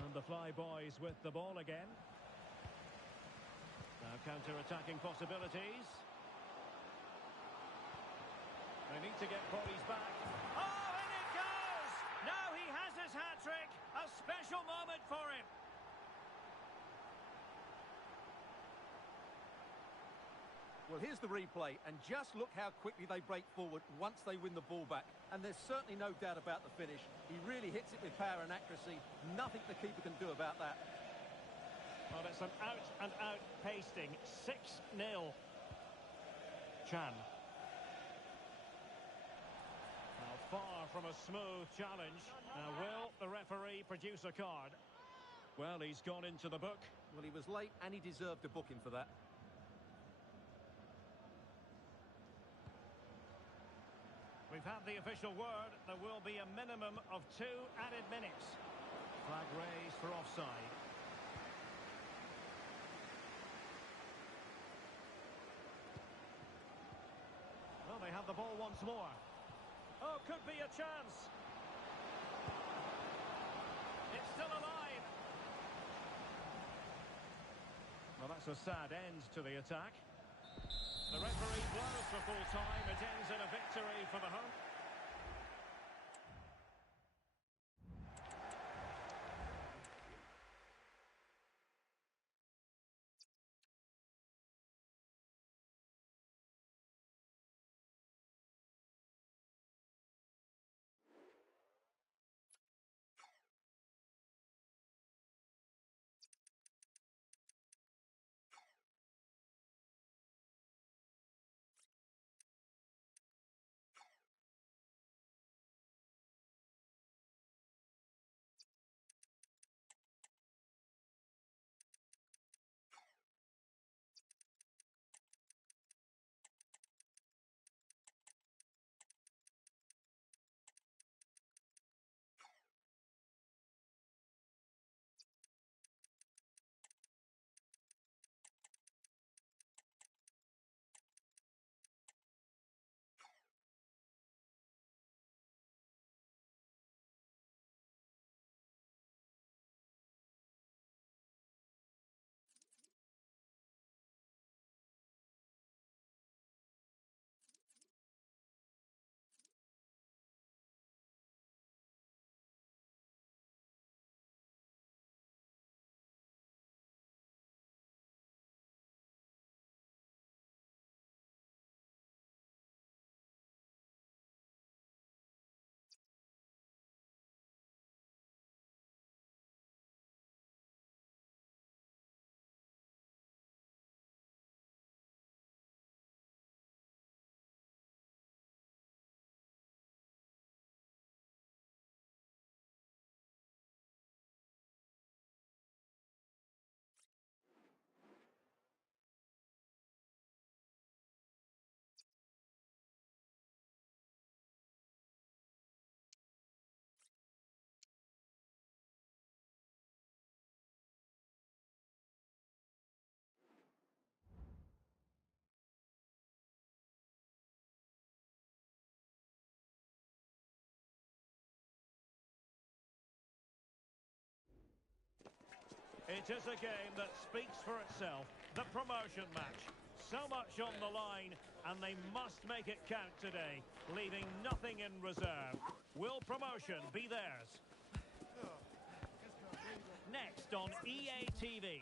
And the Fly Boys with the ball again. Now counter-attacking possibilities. They need to get bodies back. Oh, in it goes! Now he has his hat-trick. A special moment for him. Well, here's the replay, and just look how quickly they break forward once they win the ball back. And there's certainly no doubt about the finish. He really hits it with power and accuracy. Nothing the keeper can do about that. Well, it's an out-and-out pasting. 6-0. Chan. Now, far from a smooth challenge. Now, will the referee produce a card? Well, he's gone into the book. Well, he was late, and he deserved a booking for that. We've had the official word. There will be a minimum of 2 added minutes. Flag raised for offside. Well, they have the ball once more. Oh, could be a chance. It's still alive. Well, that's a sad end to the attack. The referee blows for full time. It ends in a victory for the home. It is a game that speaks for itself. The promotion match. So much on the line, and they must make it count today, leaving nothing in reserve. Will promotion be theirs? Next on EA TV.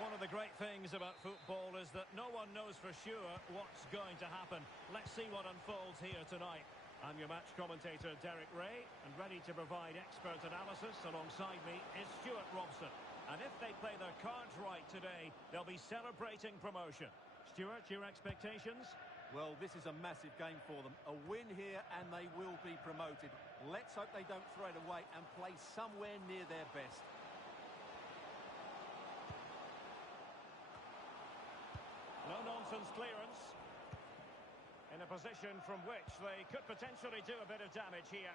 One of the great things about football is that no one knows for sure what's going to happen. Let's see what unfolds here tonight. I'm your match commentator, Derek Ray, and ready to provide expert analysis alongside me is Stuart Robson. And if they play their cards right today, they'll be celebrating promotion. Stuart, your expectations? Well, this is a massive game for them. A win here and they will be promoted. Let's hope they don't throw it away and play somewhere near their best. No-nonsense clearance. In a position from which they could potentially do a bit of damage here.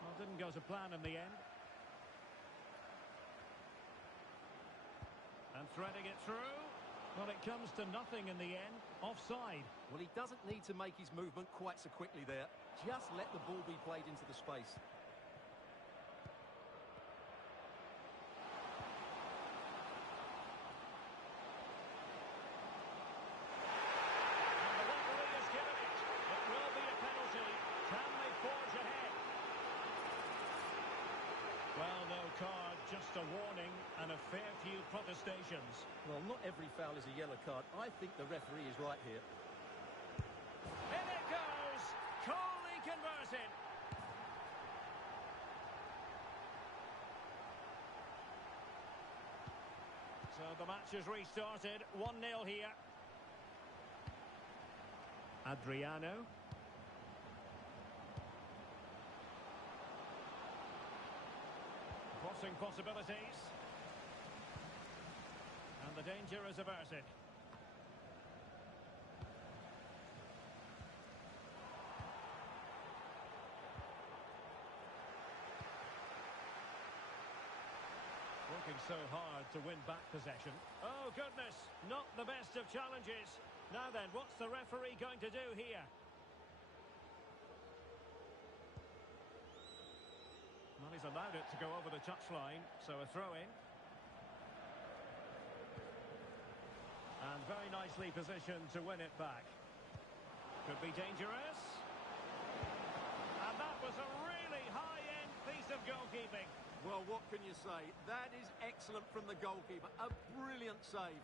Well, didn't go to plan in the end. And threading it through. Well, it comes to nothing in the end. Offside. Well, he doesn't need to make his movement quite so quickly there. Just let the ball be played into the space. And the referee has given it. It will be a penalty. Can they forge ahead? Well, no card, just a warning and a fair few protestations. Well, not every foul is a yellow card. I think the referee is right here. In it goes! Coolly converted. So the match has restarted. 1-0 here. Adriano. Crossing possibilities. And the danger is averted. Working so hard to win back possession. Oh, goodness. Not the best of challenges. Now then, what's the referee going to do here? Well, he's allowed it to go over the touchline, so a throw-in. And very nicely positioned to win it back. Could be dangerous. And that was a really high-end piece of goalkeeping. Well, what can you say? That is excellent from the goalkeeper. A brilliant save.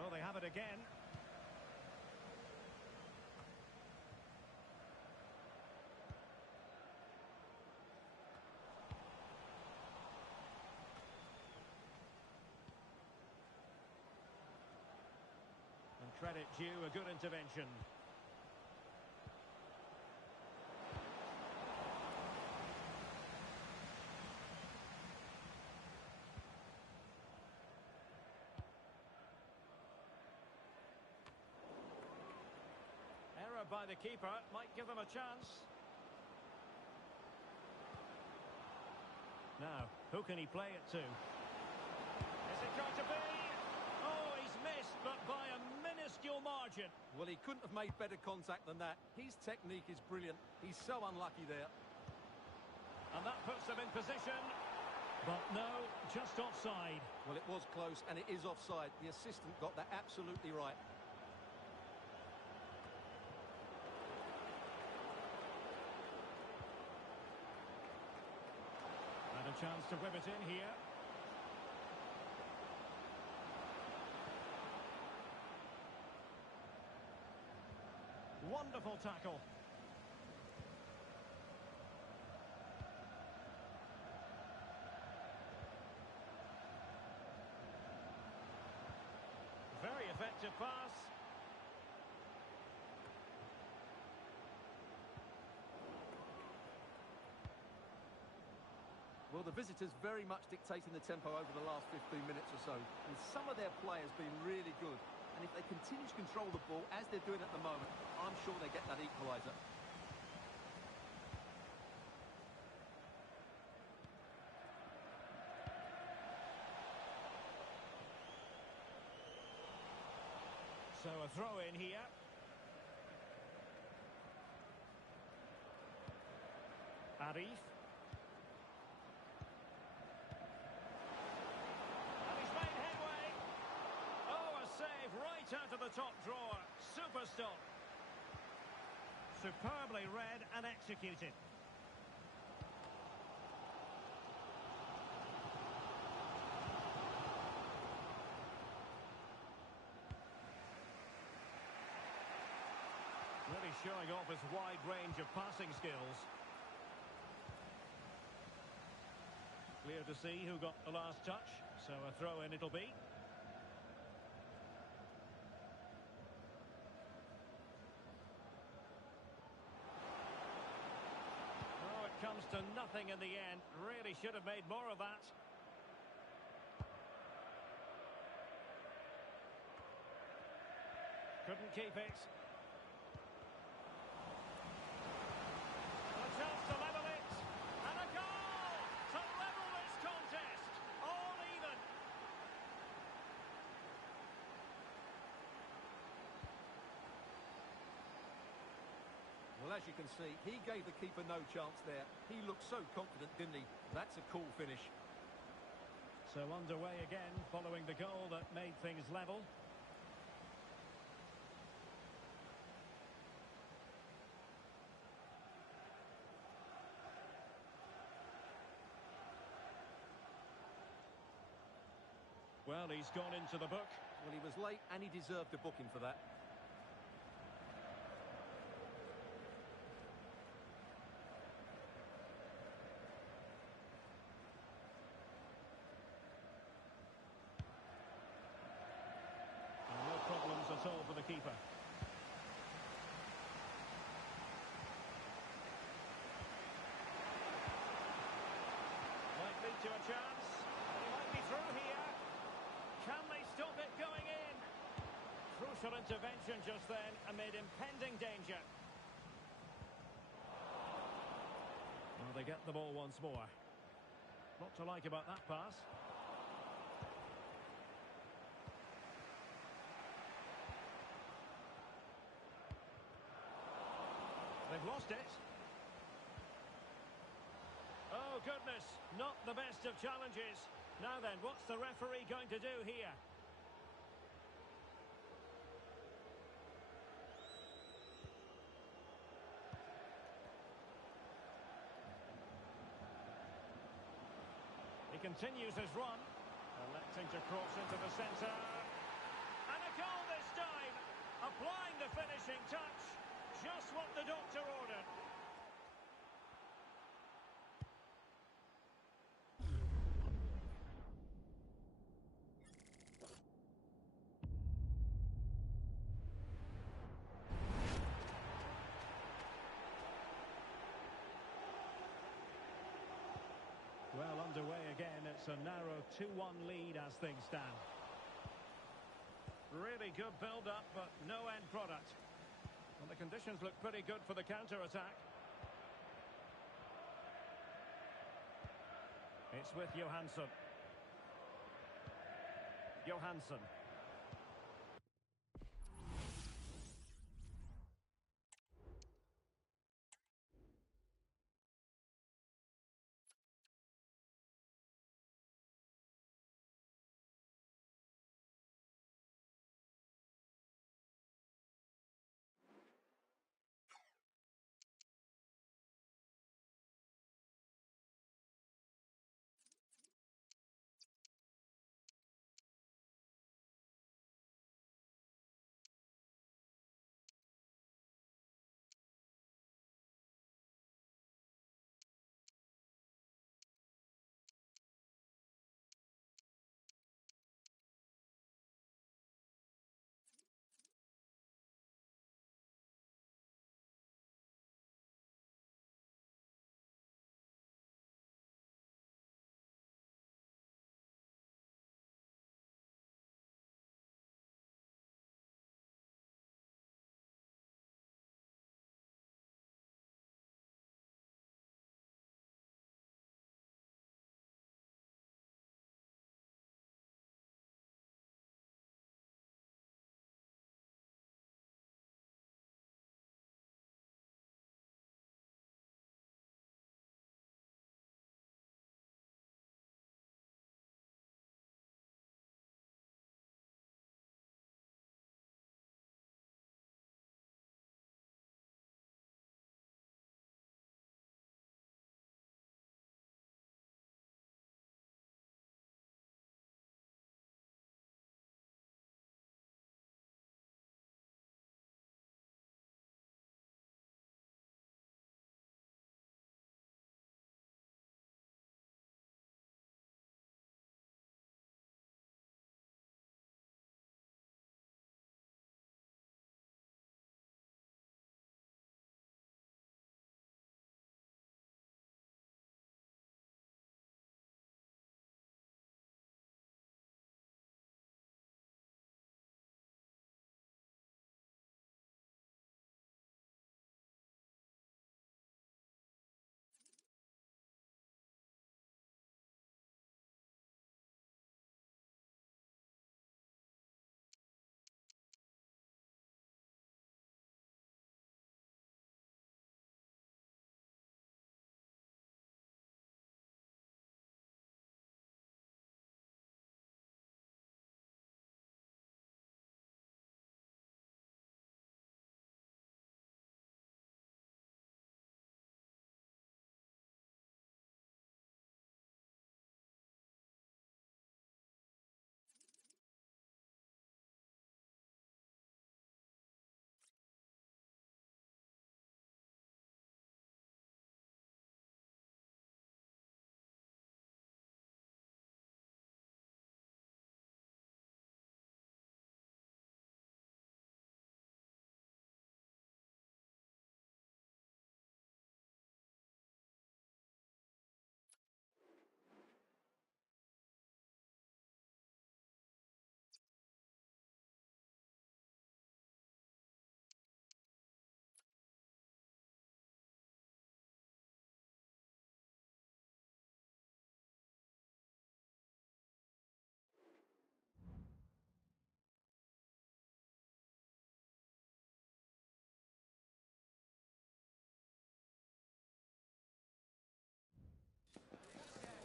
Oh, they have it again. And credit due, a good intervention. Error by the keeper might give them a chance. Now, who can he play it to? Is it going to be? Oh, he's missed, but by a minuscule margin. Well, he couldn't have made better contact than that. His technique is brilliant. He's so unlucky there. And that puts them in position. But no, just offside. Well, it was close, and it is offside. The assistant got that absolutely right. And a chance to whip it in here. Wonderful tackle. Very effective pass. Well, the visitors very much dictating the tempo over the last 15 minutes or so. And some of their players been really good. And if they continue to control the ball, as they're doing at the moment, I'm sure they get that equaliser. So a throw in here. Arif. And he's made headway. Oh, a save right out of the top drawer. Super stop. Superbly read and executed. Really showing off his wide range of passing skills. Clear to see who got the last touch, so a throw in it'll be. Oh, it comes to nothing. Nothing in the end. Really should have made more of that. Couldn't keep it. A chance to level it. And a goal to level this contest. All even. Well, as you can see, he gave the keeper no chance there. He looked so confident, didn't he? That's a cool finish. So underway again, following the goal that made things level. Well, he's gone into the book. Well, he was late and he deserved a booking for that. No problems at all for the keeper. Might lead to a chance. He might be through here. Can they stop it going in? Crucial intervention just then amid impending danger. Well, they get the ball once more. Lot to like about that pass. They've lost it. Oh, goodness. Not the best of challenges. Now then, what's the referee going to do here? He continues his run, electing to cross into the centre. And a goal this time, applying the finishing touch. Just what the doctor ordered. Well, underway again. It's a narrow 2-1 lead as things stand. Really good build-up, but no end product. Well, the conditions look pretty good for the counter-attack. It's with Johansson. Johansson.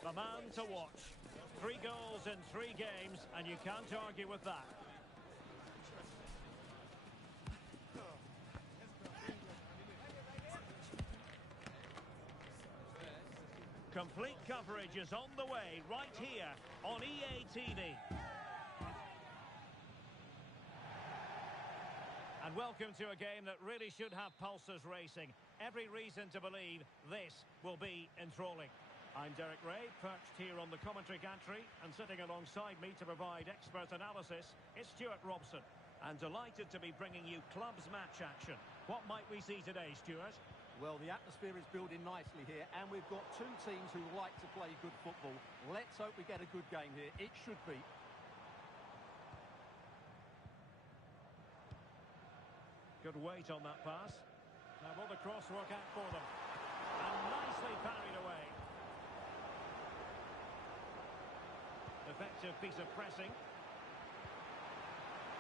The man to watch. 3 goals in 3 games, and you can't argue with that. Complete coverage is on the way right here on EA TV. And welcome to a game that really should have pulses racing. Every reason to believe this will be enthralling. I'm Derek Ray, perched here on the commentary gantry, and sitting alongside me to provide expert analysis is Stuart Robson. And delighted to be bringing you clubs match action. What might we see today, Stuart? Well, the atmosphere is building nicely here, and we've got 2 teams who like to play good football. Let's hope we get a good game here. It should be. Good weight on that pass. Now will the cross work out for them? And nicely parried away. Effective piece of pressing.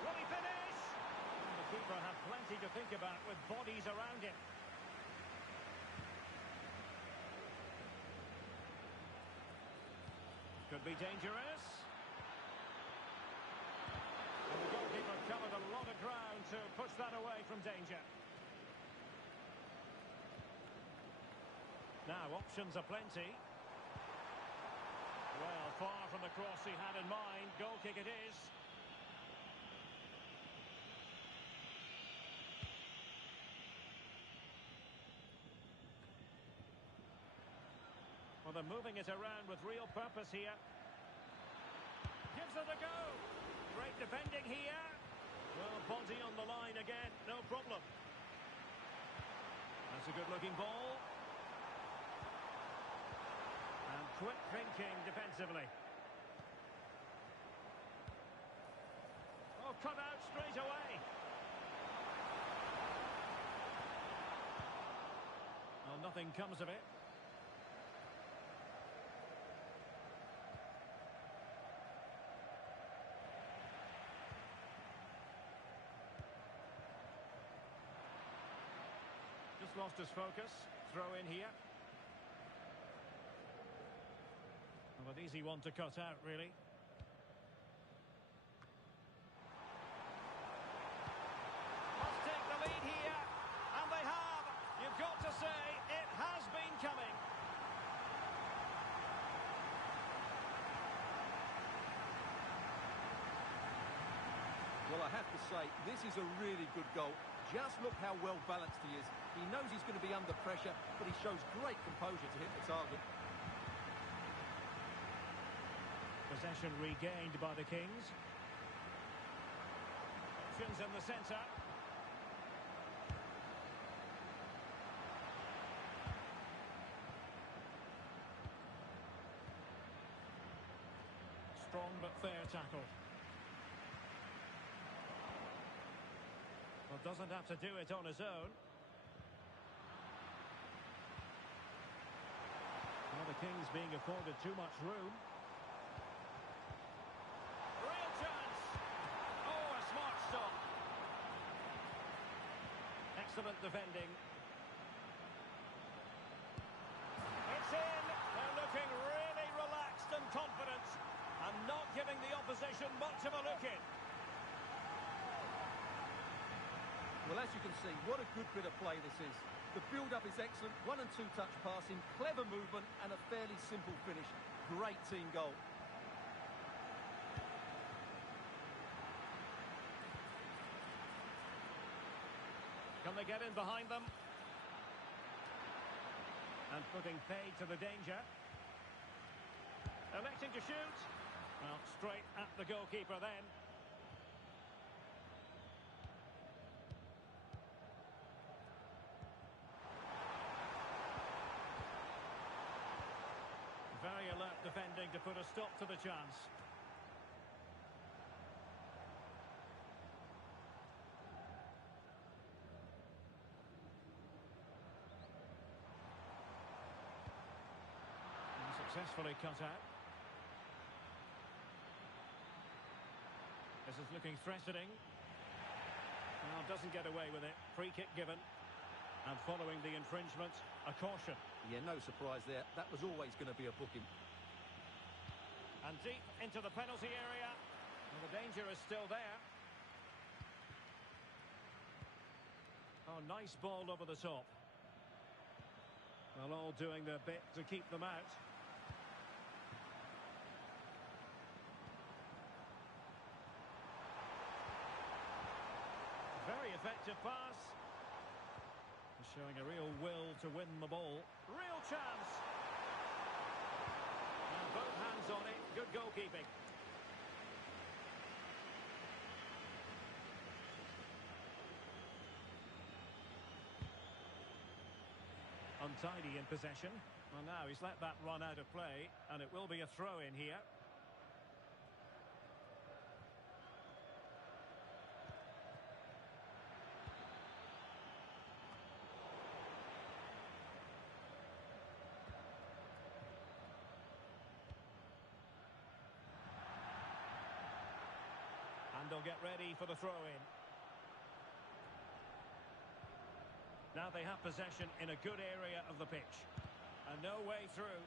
Will he finish? And the keeper had plenty to think about with bodies around him. Could be dangerous. And the goalkeeper covered a lot of ground to push that away from danger. Now, options are plenty. Well, far from the cross he had in mind. Goal kick it is. Well, they're moving it around with real purpose here. Gives it a go. Great defending here. Well, body on the line again. No problem. That's a good-looking ball. And quick thinking defensively. Oh, cut out straight away. Well, nothing comes of it. Just lost his focus. Throw in here. Well, an easy one to cut out, really. Must take the lead here. And they have. You've got to say, it has been coming. Well, I have to say, this is a really good goal. Just look how well balanced he is. He knows he's going to be under pressure, but he shows great composure to hit the target. Possession regained by the Kings. Options in the centre. Strong but fair tackle. Well, doesn't have to do it on his own. Well, the Kings being afforded too much room. Real chance! Oh, a smart stop. Excellent defending. It's in! They're looking really relaxed and confident, and not giving the opposition much of a look in. Well, as you can see, what a good bit of play this is. The build-up is excellent, 1- and 2-touch passing, clever movement, and a fairly simple finish. Great team goal. Can they get in behind them? And putting paid to the danger. Electing to shoot. Well, straight at the goalkeeper then. Very alert defending to put a stop to the chance. And successfully cut out. This is looking threatening. Well, doesn't get away with it. Free kick given. And following the infringement, a caution. Yeah, no surprise there. That was always going to be a booking. And deep into the penalty area. And the danger is still there. Oh, nice ball over the top. Well, all doing their bit to keep them out. Very effective pass. Showing a real will to win the ball. Real chance. And both hands on it. Good goalkeeping. Untidy in possession. Well, now he's let that run out of play, and it will be a throw in here. And they'll get ready for the throw-in. Now they have possession in a good area of the pitch. And no way through.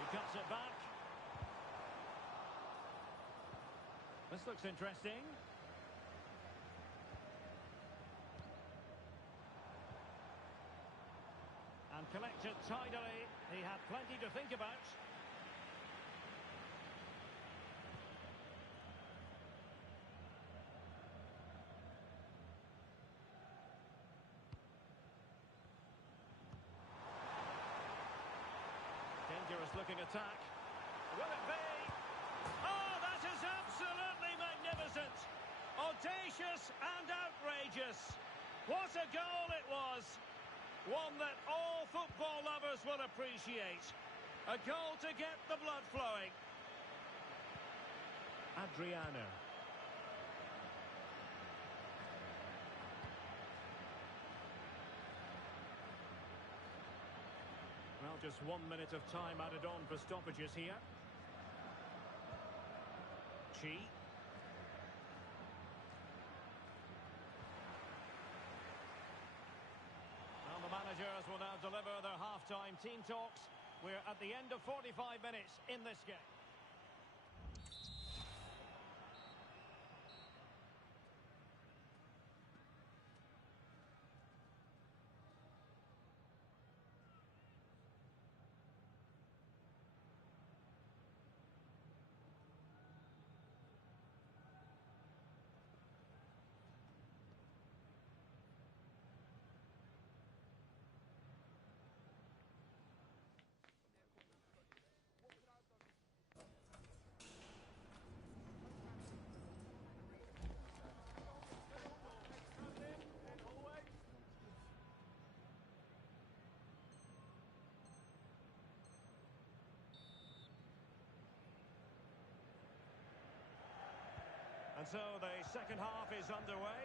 He cuts it back. This looks interesting. And collected tidily. He had plenty to think about. Dangerous looking attack. Will it be? Oh, that is absolutely magnificent. Audacious and outrageous. What a goal it was. One that all football lovers will appreciate. A goal to get the blood flowing. Adriano. Well, just 1 minute of time added on for stoppages here. Chi. The managers will now deliver their half-time team talks. We're at the end of 45 minutes in this game. And so the second half is underway.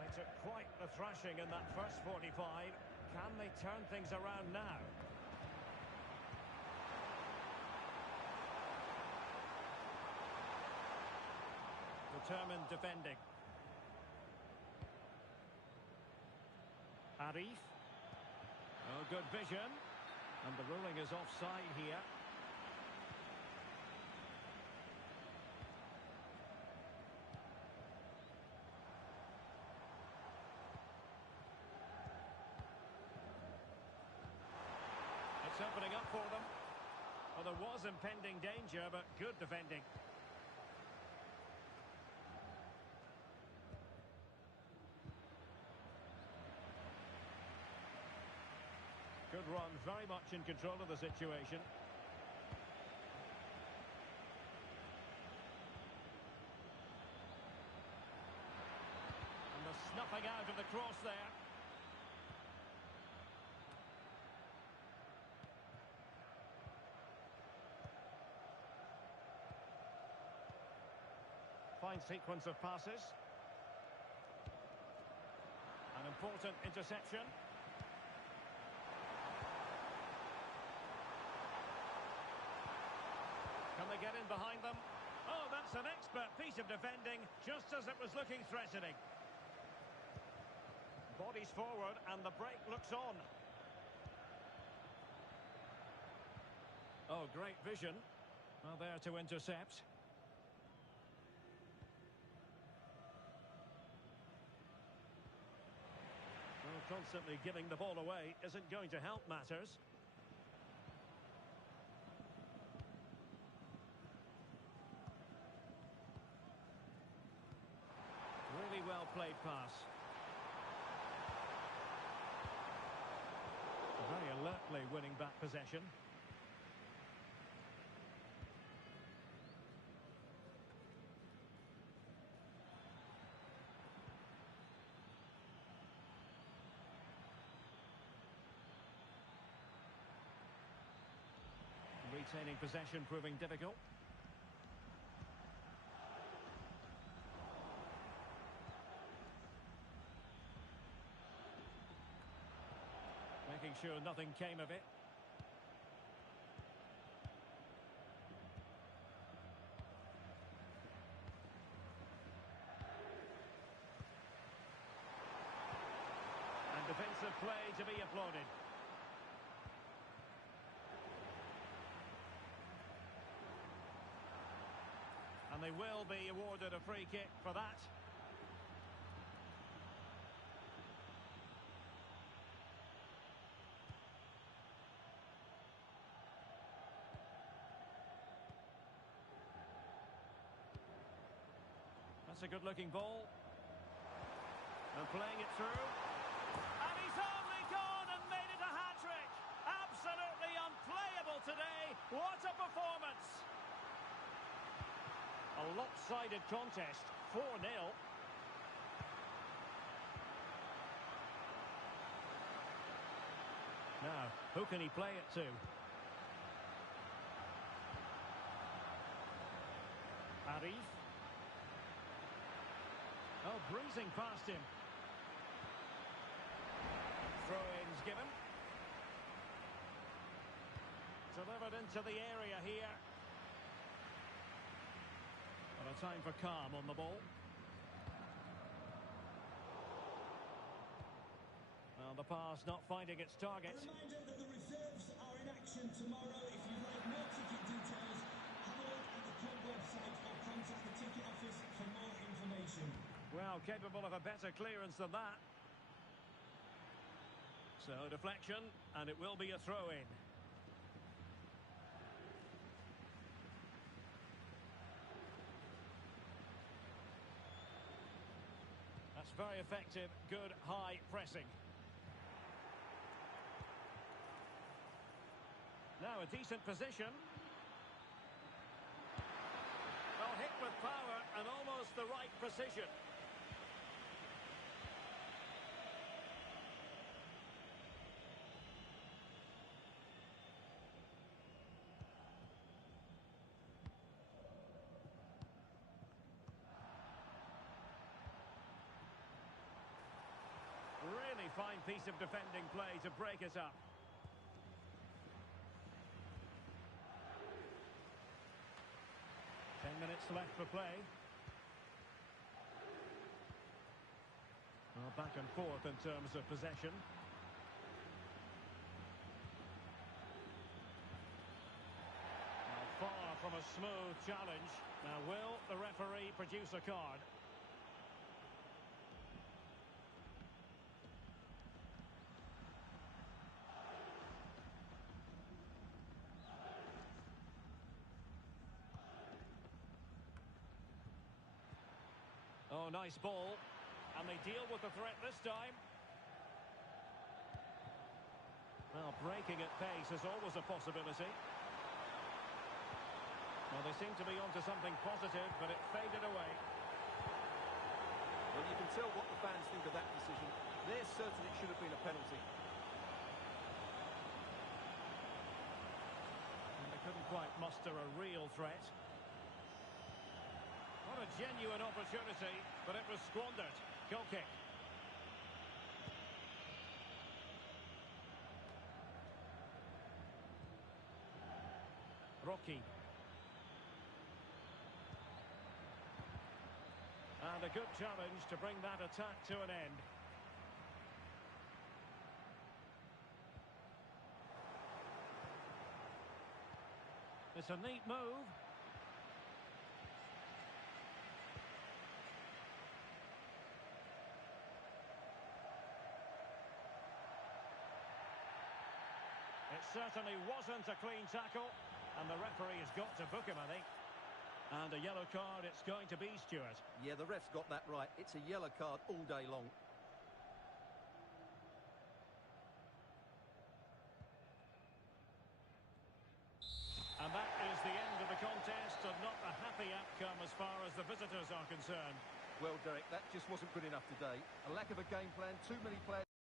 They took quite the thrashing in that first 45. Can they turn things around now? Determined defending. Arif. Oh, good vision. And the ruling is offside here. It's opening up for them. Well, there was impending danger, but good defending. Good run, very much in control of the situation. And the snuffing out of the cross there. Fine sequence of passes. An important interception. Can they get in behind them? Oh, that's Yes, an expert piece of defending, just as it was looking threatening. Bodies forward, and the break looks on. Oh, great vision. Well, there to intercept. Well, constantly giving the ball away isn't going to help matters. Really well played pass. Very alertly winning back possession. Retaining possession proving difficult. Making sure nothing came of it. And defensive play to be applauded. And they will be awarded a free kick for that. That's a good-looking ball. And playing it through. And he's only gone and made it a hat-trick. Absolutely unplayable today. What a performance. A lopsided contest, 4-0. Now, who can he play it to? Arif. Oh, breezing past him. Throw-ins given. Delivered into the area here. But a time for calm on the ball. Well, the pass not finding its target. A reminder that the reserves are in action tomorrow. If you'd like more ticket details, have a look at the club website or contact the ticket office for more information. Well, capable of a better clearance than that. So, deflection, and it will be a throw-in. That's very effective, good high pressing. Now a decent position. Well, hit with power and almost the right precision. Really fine piece of defending play to break it up. Minutes left for play. Well, back and forth in terms of possession. Well, far from a smooth challenge. Now, will the referee produce a card? Oh, nice ball. And they deal with the threat this time. Well, breaking at pace is always a possibility. Well, they seem to be onto something positive, but it faded away. Well, you can tell what the fans think of that decision. They're certain it should have been a penalty. And they couldn't quite muster a real threat. What a genuine opportunity, but it was squandered. Goal kick. Rocky. And a good challenge to bring that attack to an end. It's a neat move. It certainly wasn't a clean tackle, and the referee has got to book him, I think. And a yellow card it's going to be, Stuart. Yeah, the ref's got that right. It's a yellow card all day long. And that is the end of the contest, and not a happy outcome as far as the visitors are concerned. Well, Derek, that just wasn't good enough today. A lack of a game plan, too many players.